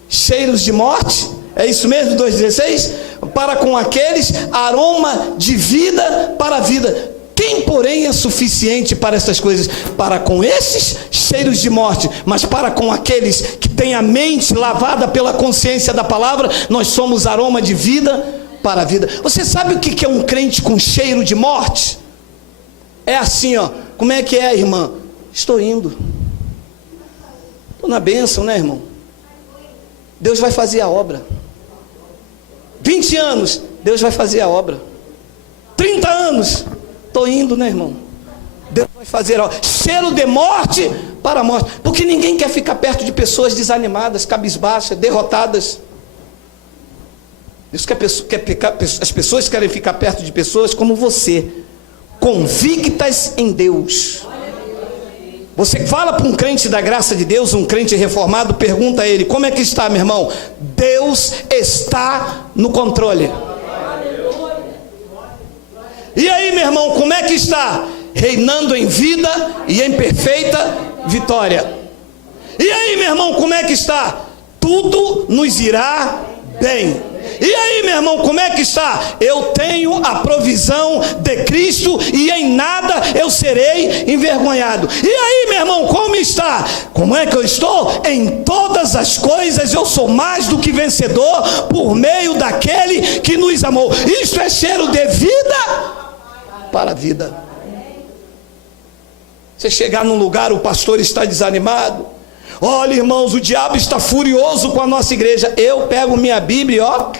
cheiros de morte, é isso mesmo, 2,16? Para com aqueles aroma de vida para a vida. Quem, porém, é suficiente para estas coisas? Para com esses cheiros de morte, mas para com aqueles que têm a mente lavada pela consciência da palavra, nós somos aroma de vida para a vida. Você sabe o que é um crente com cheiro de morte? É assim, ó. Como é que é, irmã? Estou indo, estou na bênção, né, irmão? Deus vai fazer a obra. 20 anos, Deus vai fazer a obra. 30 anos, estou indo, né, irmão? Deus vai fazer a obra. Cheiro de morte para a morte. Porque ninguém quer ficar perto de pessoas desanimadas, cabisbaixas, derrotadas. Deus as pessoas querem ficar perto de pessoas como você, convictas em Deus. Você fala para um crente da graça de Deus, um crente reformado, pergunta a ele: como é que está, meu irmão? Deus está no controle. E aí, meu irmão, como é que está? Reinando em vida e em perfeita vitória. E aí, meu irmão, como é que está? Tudo nos irá bem. E aí, meu irmão, como é que está? Eu tenho a provisão de Cristo e em nada eu serei envergonhado. E aí, meu irmão, como está? Como é que eu estou? Em todas as coisas eu sou mais do que vencedor por meio daquele que nos amou. Isto é cheiro de vida para a vida. Você chegar num lugar, o pastor está desanimado. Olha, irmãos, o diabo está furioso com a nossa igreja. Eu pego minha Bíblia, ó.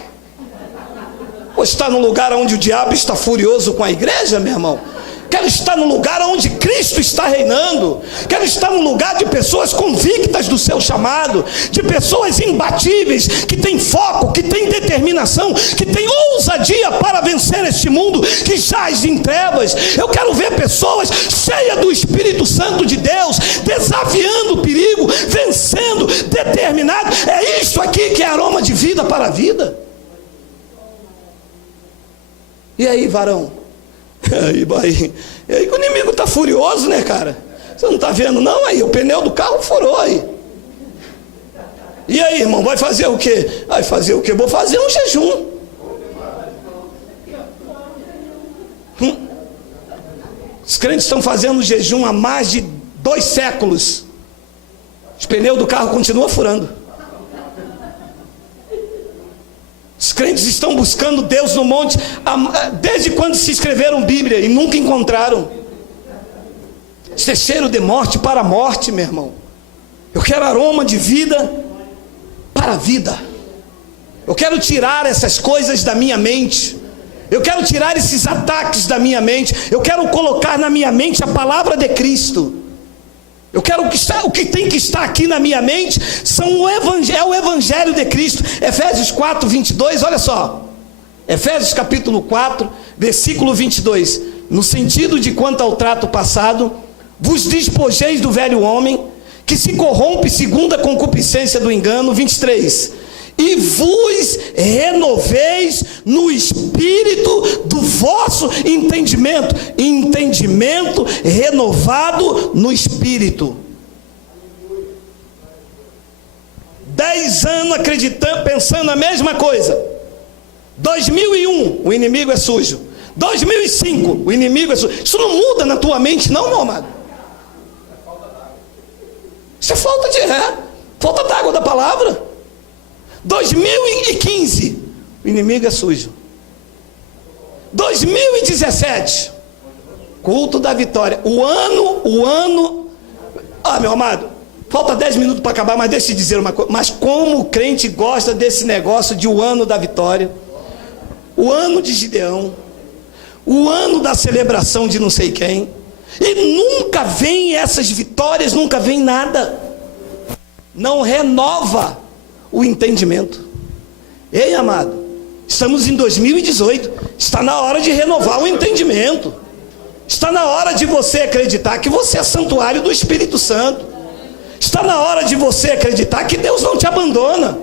Ou está no lugar onde o diabo está furioso com a igreja, meu irmão? Quero estar no lugar onde Cristo está reinando. Quero estar no lugar de pessoas convictas do seu chamado, de pessoas imbatíveis, que têm foco, que têm determinação, que têm ousadia para vencer este mundo que jaz em trevas. Eu quero ver pessoas cheias do Espírito Santo de Deus, desafiando o perigo, vencendo, determinadas. É isso aqui que é aroma de vida para a vida. E aí, varão? E aí que o inimigo está furioso, né, cara? Você não está vendo não? Aí o pneu do carro furou aí. E aí, irmão, vai fazer o quê? Vai fazer o quê? Vou fazer um jejum. Os crentes estão fazendo jejum há mais de 2 séculos. Os pneus do carro continuam furando. Os crentes estão buscando Deus no monte desde quando se escreveram Bíblia e nunca encontraram. Isso é cheiro de morte para a morte, meu irmão. Eu quero aroma de vida para a vida. Eu quero tirar essas coisas da minha mente. Eu quero tirar esses ataques da minha mente. Eu quero colocar na minha mente a palavra de Cristo. Eu quero o que tem que estar aqui na minha mente é o Evangelho de Cristo. Efésios 4, 22, olha só. Efésios capítulo 4, versículo 22. No sentido de quanto ao trato passado, vos despojeis do velho homem, que se corrompe segundo a concupiscência do engano. 23. E vos renoveis no espírito do vosso entendimento. Entendimento renovado no espírito. 10 anos acreditando, pensando a mesma coisa. 2001, o inimigo é sujo. 2005, o inimigo é sujo. Isso não muda na tua mente não, meu amado. Isso é falta d'água da palavra. 2015, o inimigo é sujo. 2017, culto da vitória. O ano. Meu amado, falta 10 minutos para acabar, mas deixa eu te dizer uma coisa. Mas como o crente gosta desse negócio de o ano da vitória, o ano de Gideão, o ano da celebração de não sei quem, e nunca vem essas vitórias, nunca vem nada. Não renova o entendimento. Ei, amado, estamos em 2018, está na hora de renovar o entendimento. Está na hora de você acreditar que você é santuário do Espírito Santo. Está na hora de você acreditar que Deus não te abandona.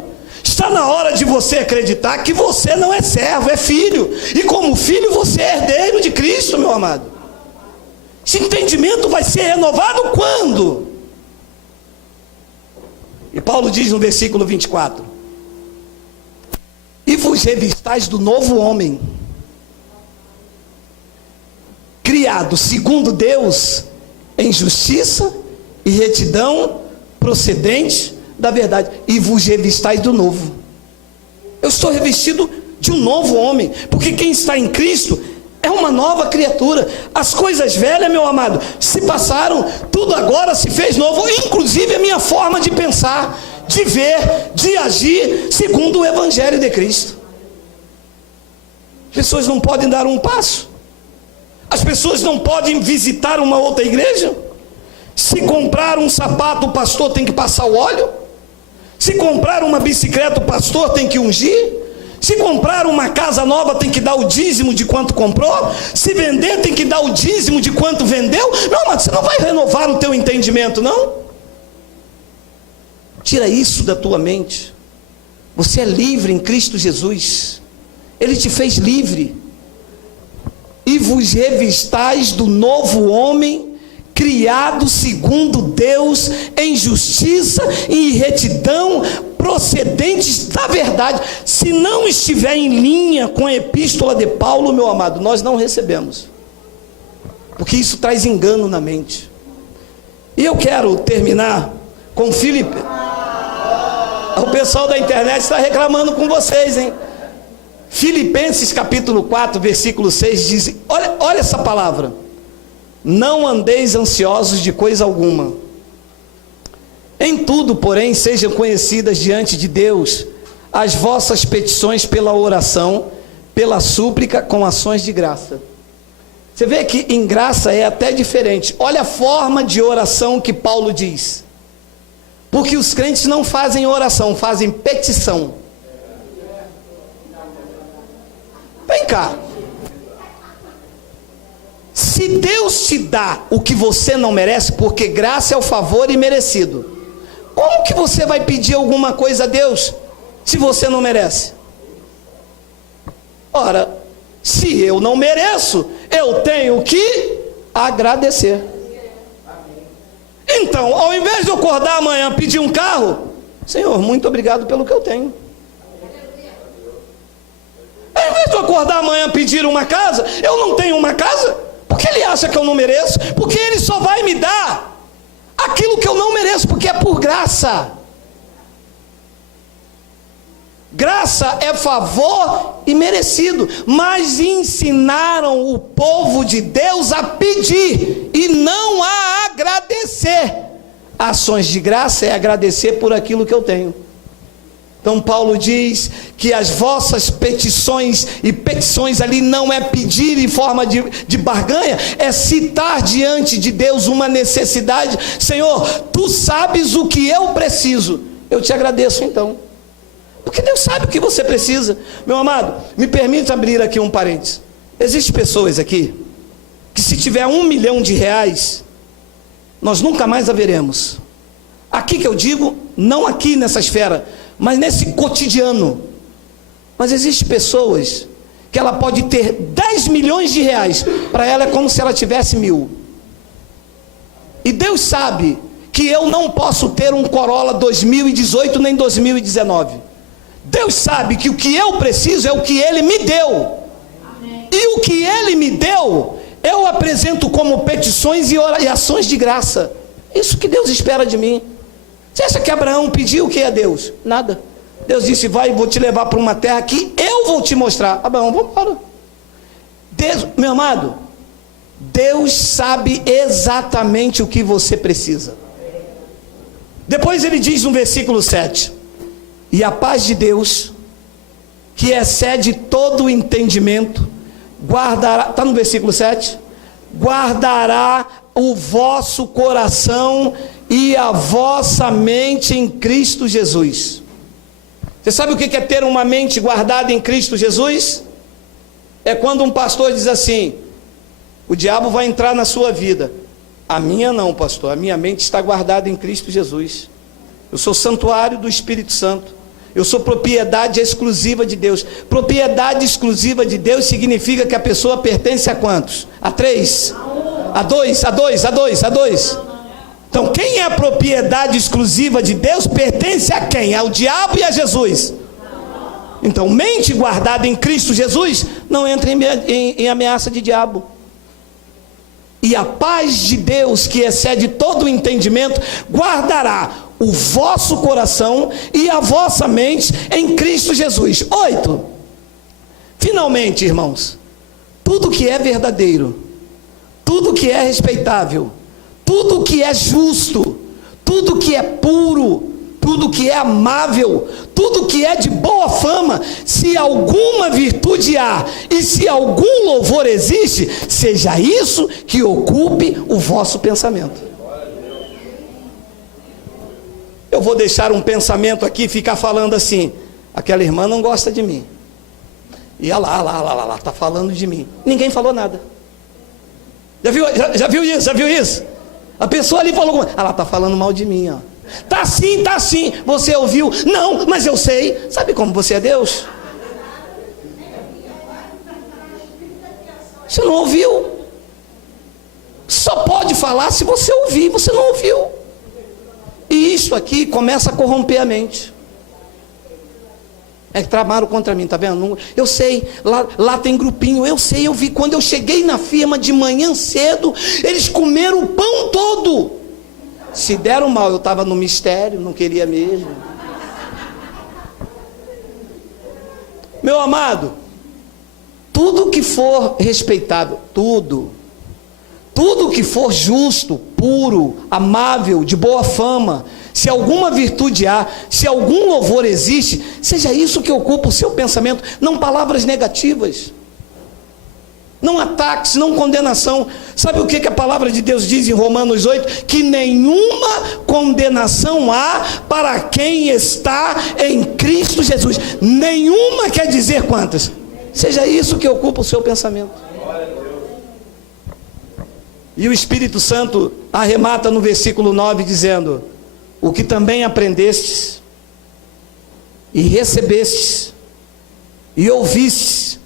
Está na hora de você acreditar que você não é servo, é filho. E como filho você é herdeiro de Cristo, meu amado. Esse entendimento vai ser renovado quando? E Paulo diz no versículo 24: e vos revistais do novo homem, criado segundo Deus, em justiça e retidão, procedente da verdade. E vos revistais do novo. Eu estou revestido de um novo homem, porque quem está em Cristo é uma nova criatura. As coisas velhas, meu amado, se passaram, tudo agora se fez novo, inclusive a minha forma de pensar, de ver, de agir, segundo o Evangelho de Cristo. As pessoas não podem dar um passo, as pessoas não podem visitar uma outra igreja. Se comprar um sapato, o pastor tem que passar o óleo. Se comprar uma bicicleta, o pastor tem que ungir. Se comprar uma casa nova, tem que dar o dízimo de quanto comprou. Se vender, tem que dar o dízimo de quanto vendeu. Não, mas você não vai renovar o teu entendimento, não? Tira isso da tua mente. Você é livre em Cristo Jesus. Ele te fez livre. E vos revistais do novo homem, criado segundo Deus, em justiça e em retidão, procedentes da verdade. Se não estiver em linha com a epístola de Paulo, meu amado, nós não recebemos, porque isso traz engano na mente. E eu quero terminar com Filipe. O pessoal da internet está reclamando com vocês, hein? Filipenses capítulo 4, versículo 6 diz, olha essa palavra: não andeis ansiosos de coisa alguma. Em tudo, porém, sejam conhecidas diante de Deus as vossas petições pela oração, pela súplica, com ações de graça. Você vê que em graça é até diferente. Olha a forma de oração que Paulo diz. Porque os crentes não fazem oração, fazem petição. Vem cá. Se Deus te dá o que você não merece, porque graça é o favor imerecido, como que você vai pedir alguma coisa a Deus se você não merece? Ora, se eu não mereço, eu tenho que agradecer. Então, ao invés de eu acordar amanhã e pedir um carro, Senhor, muito obrigado pelo que eu tenho. Ao invés de eu acordar amanhã e pedir uma casa, eu não tenho uma casa, porque Ele acha que eu não mereço, porque Ele só vai me dar aquilo que eu não mereço, porque é por graça. Graça é favor e merecido, mas ensinaram o povo de Deus a pedir e não a agradecer. Ações de graça é agradecer por aquilo que eu tenho. Então Paulo diz que as vossas petições, e petições ali não é pedir em forma de barganha, é citar diante de Deus uma necessidade. Senhor, tu sabes o que eu preciso, eu te agradeço então. Porque Deus sabe o que você precisa. Meu amado, me permita abrir aqui um parênteses. Existem pessoas aqui que se tiver R$1 milhão, nós nunca mais a veremos. Aqui que eu digo, não aqui nessa esfera, mas nesse cotidiano. Mas existem pessoas que ela pode ter R$10 milhões, para ela é como se ela tivesse 1.000. E Deus sabe que eu não posso ter um Corolla 2018 nem 2019. Deus sabe que o que eu preciso é o que Ele me deu. Amém. E o que Ele me deu, eu apresento como petições e ações de graça. Isso que Deus espera de mim. Você acha que Abraão pediu o que a Deus? Nada. Deus disse, vai, vou te levar para uma terra que eu vou te mostrar. Abraão, vamos embora. Deus, meu amado, Deus sabe exatamente o que você precisa. Depois ele diz no versículo 7, e a paz de Deus, que excede todo o entendimento, guardará, está no versículo 7, guardará o vosso coração e a vossa mente em Cristo Jesus. Você sabe o que é ter uma mente guardada em Cristo Jesus? É quando um pastor diz assim, o diabo vai entrar na sua vida. A minha não, pastor, a minha mente está guardada em Cristo Jesus. Eu sou santuário do Espírito Santo. Eu sou propriedade exclusiva de Deus. Propriedade exclusiva de Deus significa que a pessoa pertence a quantos? A 3? A 2? A 2? A 2? A 2? Então quem é a propriedade exclusiva de Deus pertence a quem? Ao diabo e a Jesus. Então mente guardada em Cristo Jesus não entra em ameaça de diabo. E a paz de Deus, que excede todo o entendimento, guardará o vosso coração e a vossa mente em Cristo Jesus. 8. Finalmente, irmãos, tudo que é verdadeiro, tudo que é respeitável, tudo que é justo, tudo que é puro, tudo que é amável, tudo que é de boa fama, se alguma virtude há e se algum louvor existe, seja isso que ocupe o vosso pensamento. Eu vou deixar um pensamento aqui, ficar falando assim, aquela irmã não gosta de mim, e ela lá, está falando de mim, ninguém falou nada. Já viu isso? A pessoa ali falou, ela está falando mal de mim, ó. Tá sim, você ouviu? Não, mas eu sei. Sabe como você é Deus? Você não ouviu. Só pode falar se você ouvir, você não ouviu. E isso aqui começa a corromper a mente. É que tramaram contra mim, tá vendo? Eu sei, lá tem grupinho, eu sei, eu vi. Quando eu cheguei na firma de manhã cedo, eles comeram o pão todo. Se deram mal, eu estava no mistério, não queria mesmo. Meu amado, tudo que for respeitável, tudo que for justo, puro, amável, de boa fama, se alguma virtude há, se algum louvor existe, seja isso que ocupa o seu pensamento, não palavras negativas, não ataques, não condenação. Sabe o que a palavra de Deus diz em Romanos 8? Que nenhuma condenação há para quem está em Cristo Jesus. Nenhuma quer dizer quantas? Seja isso que ocupa o seu pensamento. E o Espírito Santo arremata no versículo 9 dizendo: o que também aprendestes e recebestes e ouvistes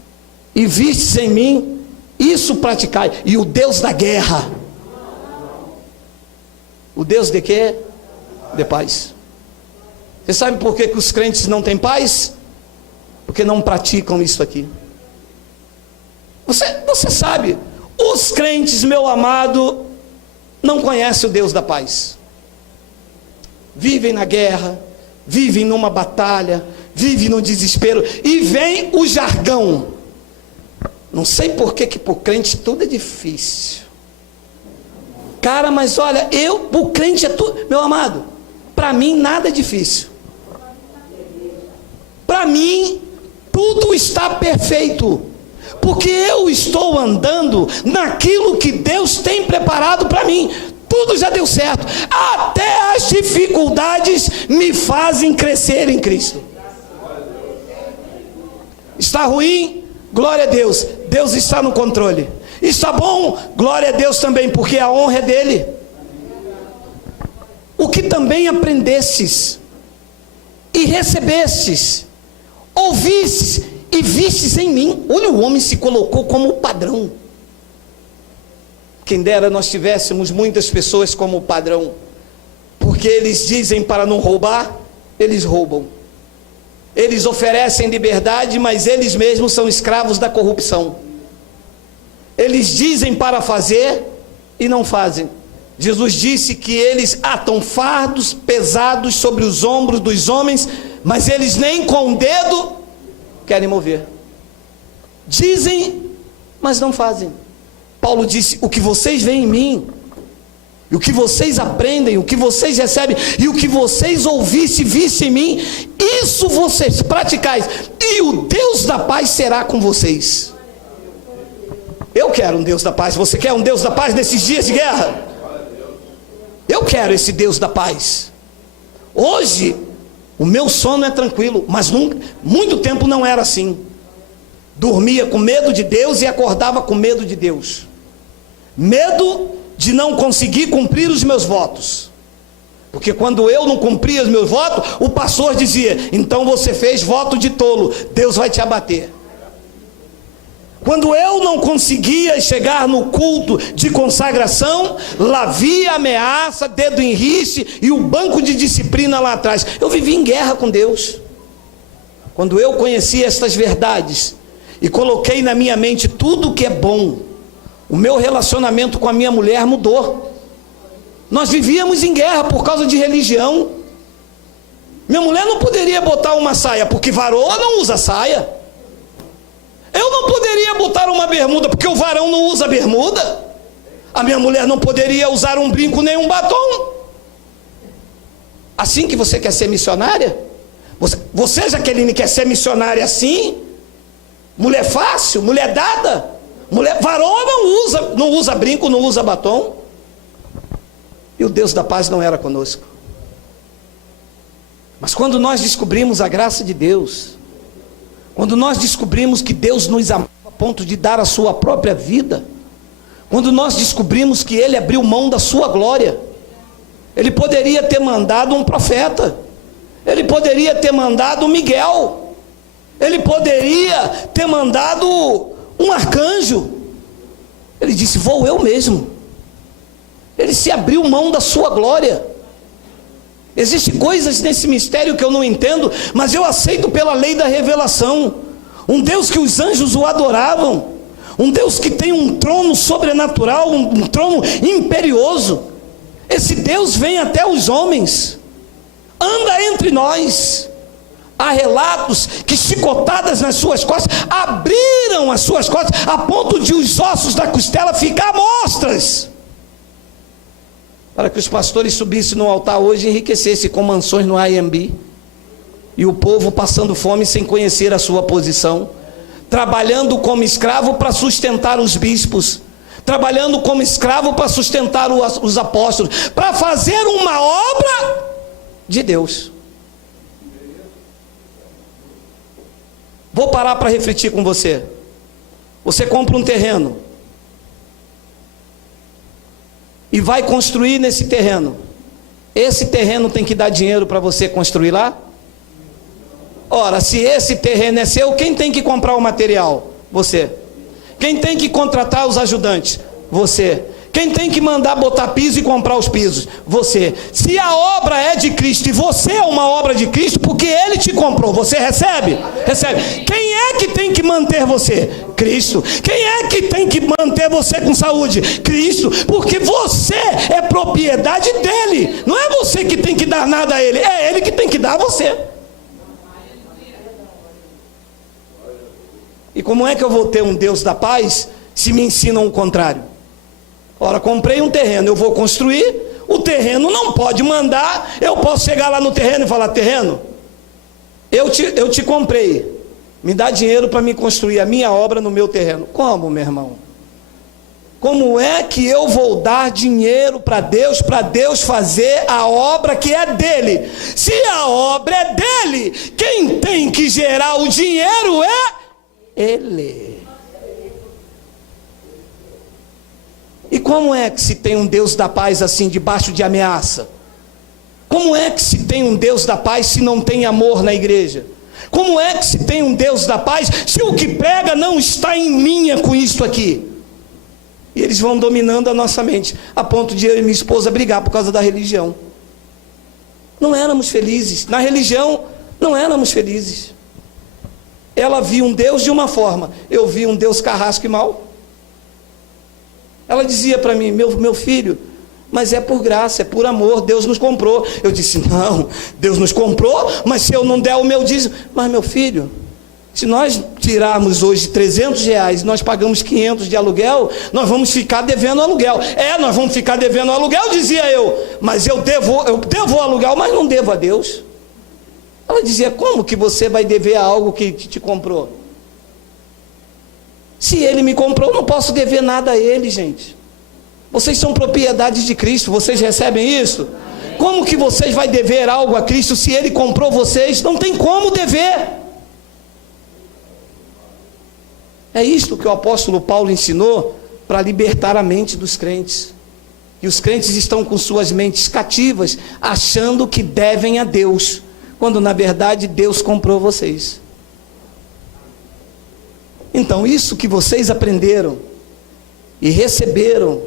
e vistes em mim, Isso praticai. E o Deus da guerra. O Deus de quê? De paz. Você sabe por que os crentes não têm paz? Porque não praticam isso aqui. Você sabe, os crentes, meu amado, não conhecem o Deus da paz. Vivem na guerra, vivem numa batalha, vivem no desespero, e vem o jargão. Não sei por que para o crente tudo é difícil. Cara, mas olha, o crente é tudo, meu amado, para mim nada é difícil. Para mim, tudo está perfeito, porque eu estou andando naquilo que Deus tem preparado para mim. Tudo já deu certo, até as dificuldades me fazem crescer em Cristo. Está ruim? Glória a Deus, Deus está no controle. Está bom? Glória a Deus também, porque a honra é dele. O que também aprendestes e recebestes, ouvistes e vistes em mim. Olha, o homem se colocou como padrão. Quem dera nós tivéssemos muitas pessoas como padrão, porque eles dizem para não roubar, eles roubam. Eles oferecem liberdade, mas eles mesmos são escravos da corrupção. Eles dizem para fazer e não fazem. Jesus disse que eles atam fardos pesados sobre os ombros dos homens, mas eles nem com o dedo querem mover. Dizem, mas não fazem. Paulo disse: o que vocês veem em mim, e o que vocês aprendem, o que vocês recebem, e o que vocês ouvissem e vissem em mim, isso vocês praticais, e o Deus da paz será com vocês. Eu quero um Deus da paz. Você quer um Deus da paz nesses dias de guerra? Eu quero esse Deus da paz. Hoje o meu sono é tranquilo, mas muito tempo não era assim. Dormia com medo de Deus e acordava com medo de Deus. Medo de não conseguir cumprir os meus votos. Porque quando eu não cumpria os meus votos, o pastor dizia: então você fez voto de tolo, Deus vai te abater. Quando eu não conseguia chegar no culto de consagração, lá via ameaça, dedo em riste e o banco de disciplina lá atrás. Eu vivi em guerra com Deus. Quando eu conheci estas verdades e coloquei na minha mente tudo que é bom, o meu relacionamento com a minha mulher mudou. Nós vivíamos em guerra por causa de religião. Minha mulher não poderia botar uma saia, porque varoa não usa saia. Eu não poderia botar uma bermuda, porque o varão não usa bermuda. A minha mulher não poderia usar um brinco nem um batom. Assim que você quer ser missionária? Você, Jaqueline, quer ser missionária assim? Mulher fácil, mulher dada? Varão não usa brinco, não usa batom. E o Deus da paz não era conosco. Mas quando nós descobrimos a graça de Deus, quando nós descobrimos que Deus nos amava a ponto de dar a sua própria vida, quando nós descobrimos que Ele abriu mão da sua glória, Ele poderia ter mandado um profeta, Ele poderia ter mandado Miguel, Ele poderia ter mandado um arcanjo. Ele disse: vou eu mesmo. Ele se abriu mão da sua glória. Existem coisas nesse mistério que eu não entendo, mas eu aceito pela lei da revelação. Um Deus que os anjos o adoravam, um Deus que tem um trono sobrenatural, um trono imperioso. Esse Deus vem até os homens, anda entre nós. Há relatos que chicotadas nas suas costas abriram as suas costas a ponto de os ossos da costela ficar à mostras, para que os pastores subissem no altar hoje e enriquecessem com mansões no Airbnb, e o povo passando fome sem conhecer a sua posição, trabalhando como escravo para sustentar os bispos, trabalhando como escravo para sustentar os apóstolos, para fazer uma obra de Deus. Vou parar para refletir com você. Você compra um terreno e vai construir nesse terreno. Esse terreno tem que dar dinheiro para você construir lá? Ora, se esse terreno é seu, quem tem que comprar o material? Você. Quem tem que contratar os ajudantes? Você. Quem tem que mandar botar piso e comprar os pisos? Você. Se a obra é de Cristo e você é uma obra de Cristo, porque Ele te comprou, você recebe? Recebe. Quem é que tem que manter você? Cristo. Quem é que tem que manter você com saúde? Cristo. Porque você é propriedade dEle. Não é você que tem que dar nada a Ele, é Ele que tem que dar a você. E como é que eu vou ter um Deus da paz se me ensinam o contrário? Ora, comprei um terreno, eu vou construir, o terreno não pode mandar, eu posso chegar lá no terreno e falar: terreno, eu te comprei, me dá dinheiro para me construir a minha obra no meu terreno. Como, meu irmão? Como é que eu vou dar dinheiro para Deus fazer a obra que é dele? Se a obra é dele, quem tem que gerar o dinheiro é Ele. E como é que se tem um Deus da paz assim, debaixo de ameaça? Como é que se tem um Deus da paz se não tem amor na igreja? Como é que se tem um Deus da paz se o que prega não está em linha com isso aqui? E eles vão dominando a nossa mente, a ponto de eu e minha esposa brigar por causa da religião. Não éramos felizes, na religião não éramos felizes. Ela via um Deus de uma forma, eu via um Deus carrasco e mau. Ela dizia para mim: meu filho, mas é por graça, é por amor, Deus nos comprou. Eu disse: não, Deus nos comprou, mas se eu não der o meu dízimo... Mas meu filho, se nós tirarmos hoje R$300 e nós pagamos 500 de aluguel, nós vamos ficar devendo aluguel. Nós vamos ficar devendo aluguel, dizia eu, mas eu devo o aluguel, mas não devo a Deus. Ela dizia: como que você vai dever a algo que te comprou? Se Ele me comprou, eu não posso dever nada a Ele, gente. Vocês são propriedades de Cristo, vocês recebem isso? Como que vocês vão dever algo a Cristo se Ele comprou vocês? Não tem como dever. É isto que o apóstolo Paulo ensinou para libertar a mente dos crentes. E os crentes estão com suas mentes cativas, achando que devem a Deus, quando na verdade Deus comprou vocês. Então, isso que vocês aprenderam e receberam,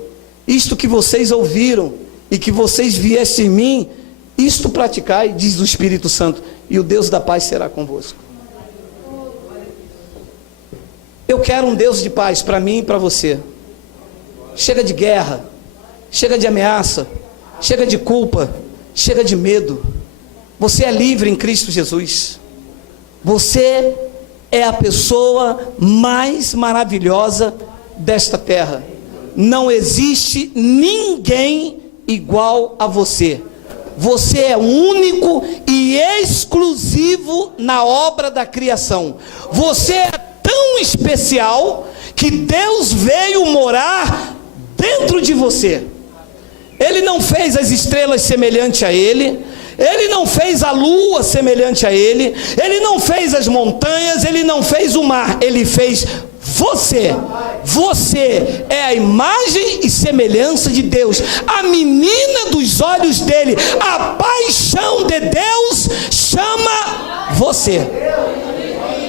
isto que vocês ouviram e que vocês viessem em mim, isto praticai, diz o Espírito Santo, e o Deus da paz será convosco. Eu quero um Deus de paz para mim e para você. Chega de guerra, chega de ameaça, chega de culpa, chega de medo. Você é livre em Cristo Jesus. Você é a pessoa mais maravilhosa desta terra. Não existe ninguém igual a você. Você é único e exclusivo na obra da criação. Você é tão especial que Deus veio morar dentro de você. Ele não fez as estrelas semelhante a Ele, Ele não fez a lua semelhante a Ele, Ele não fez as montanhas, Ele não fez o mar, Ele fez você. Você é a imagem e semelhança de Deus, a menina dos olhos dele, a paixão de Deus chama você.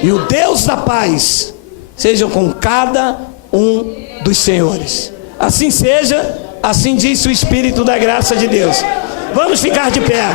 E o Deus da paz seja com cada um dos senhores. Assim seja, assim disse o Espírito da graça de Deus. Vamos ficar de pé.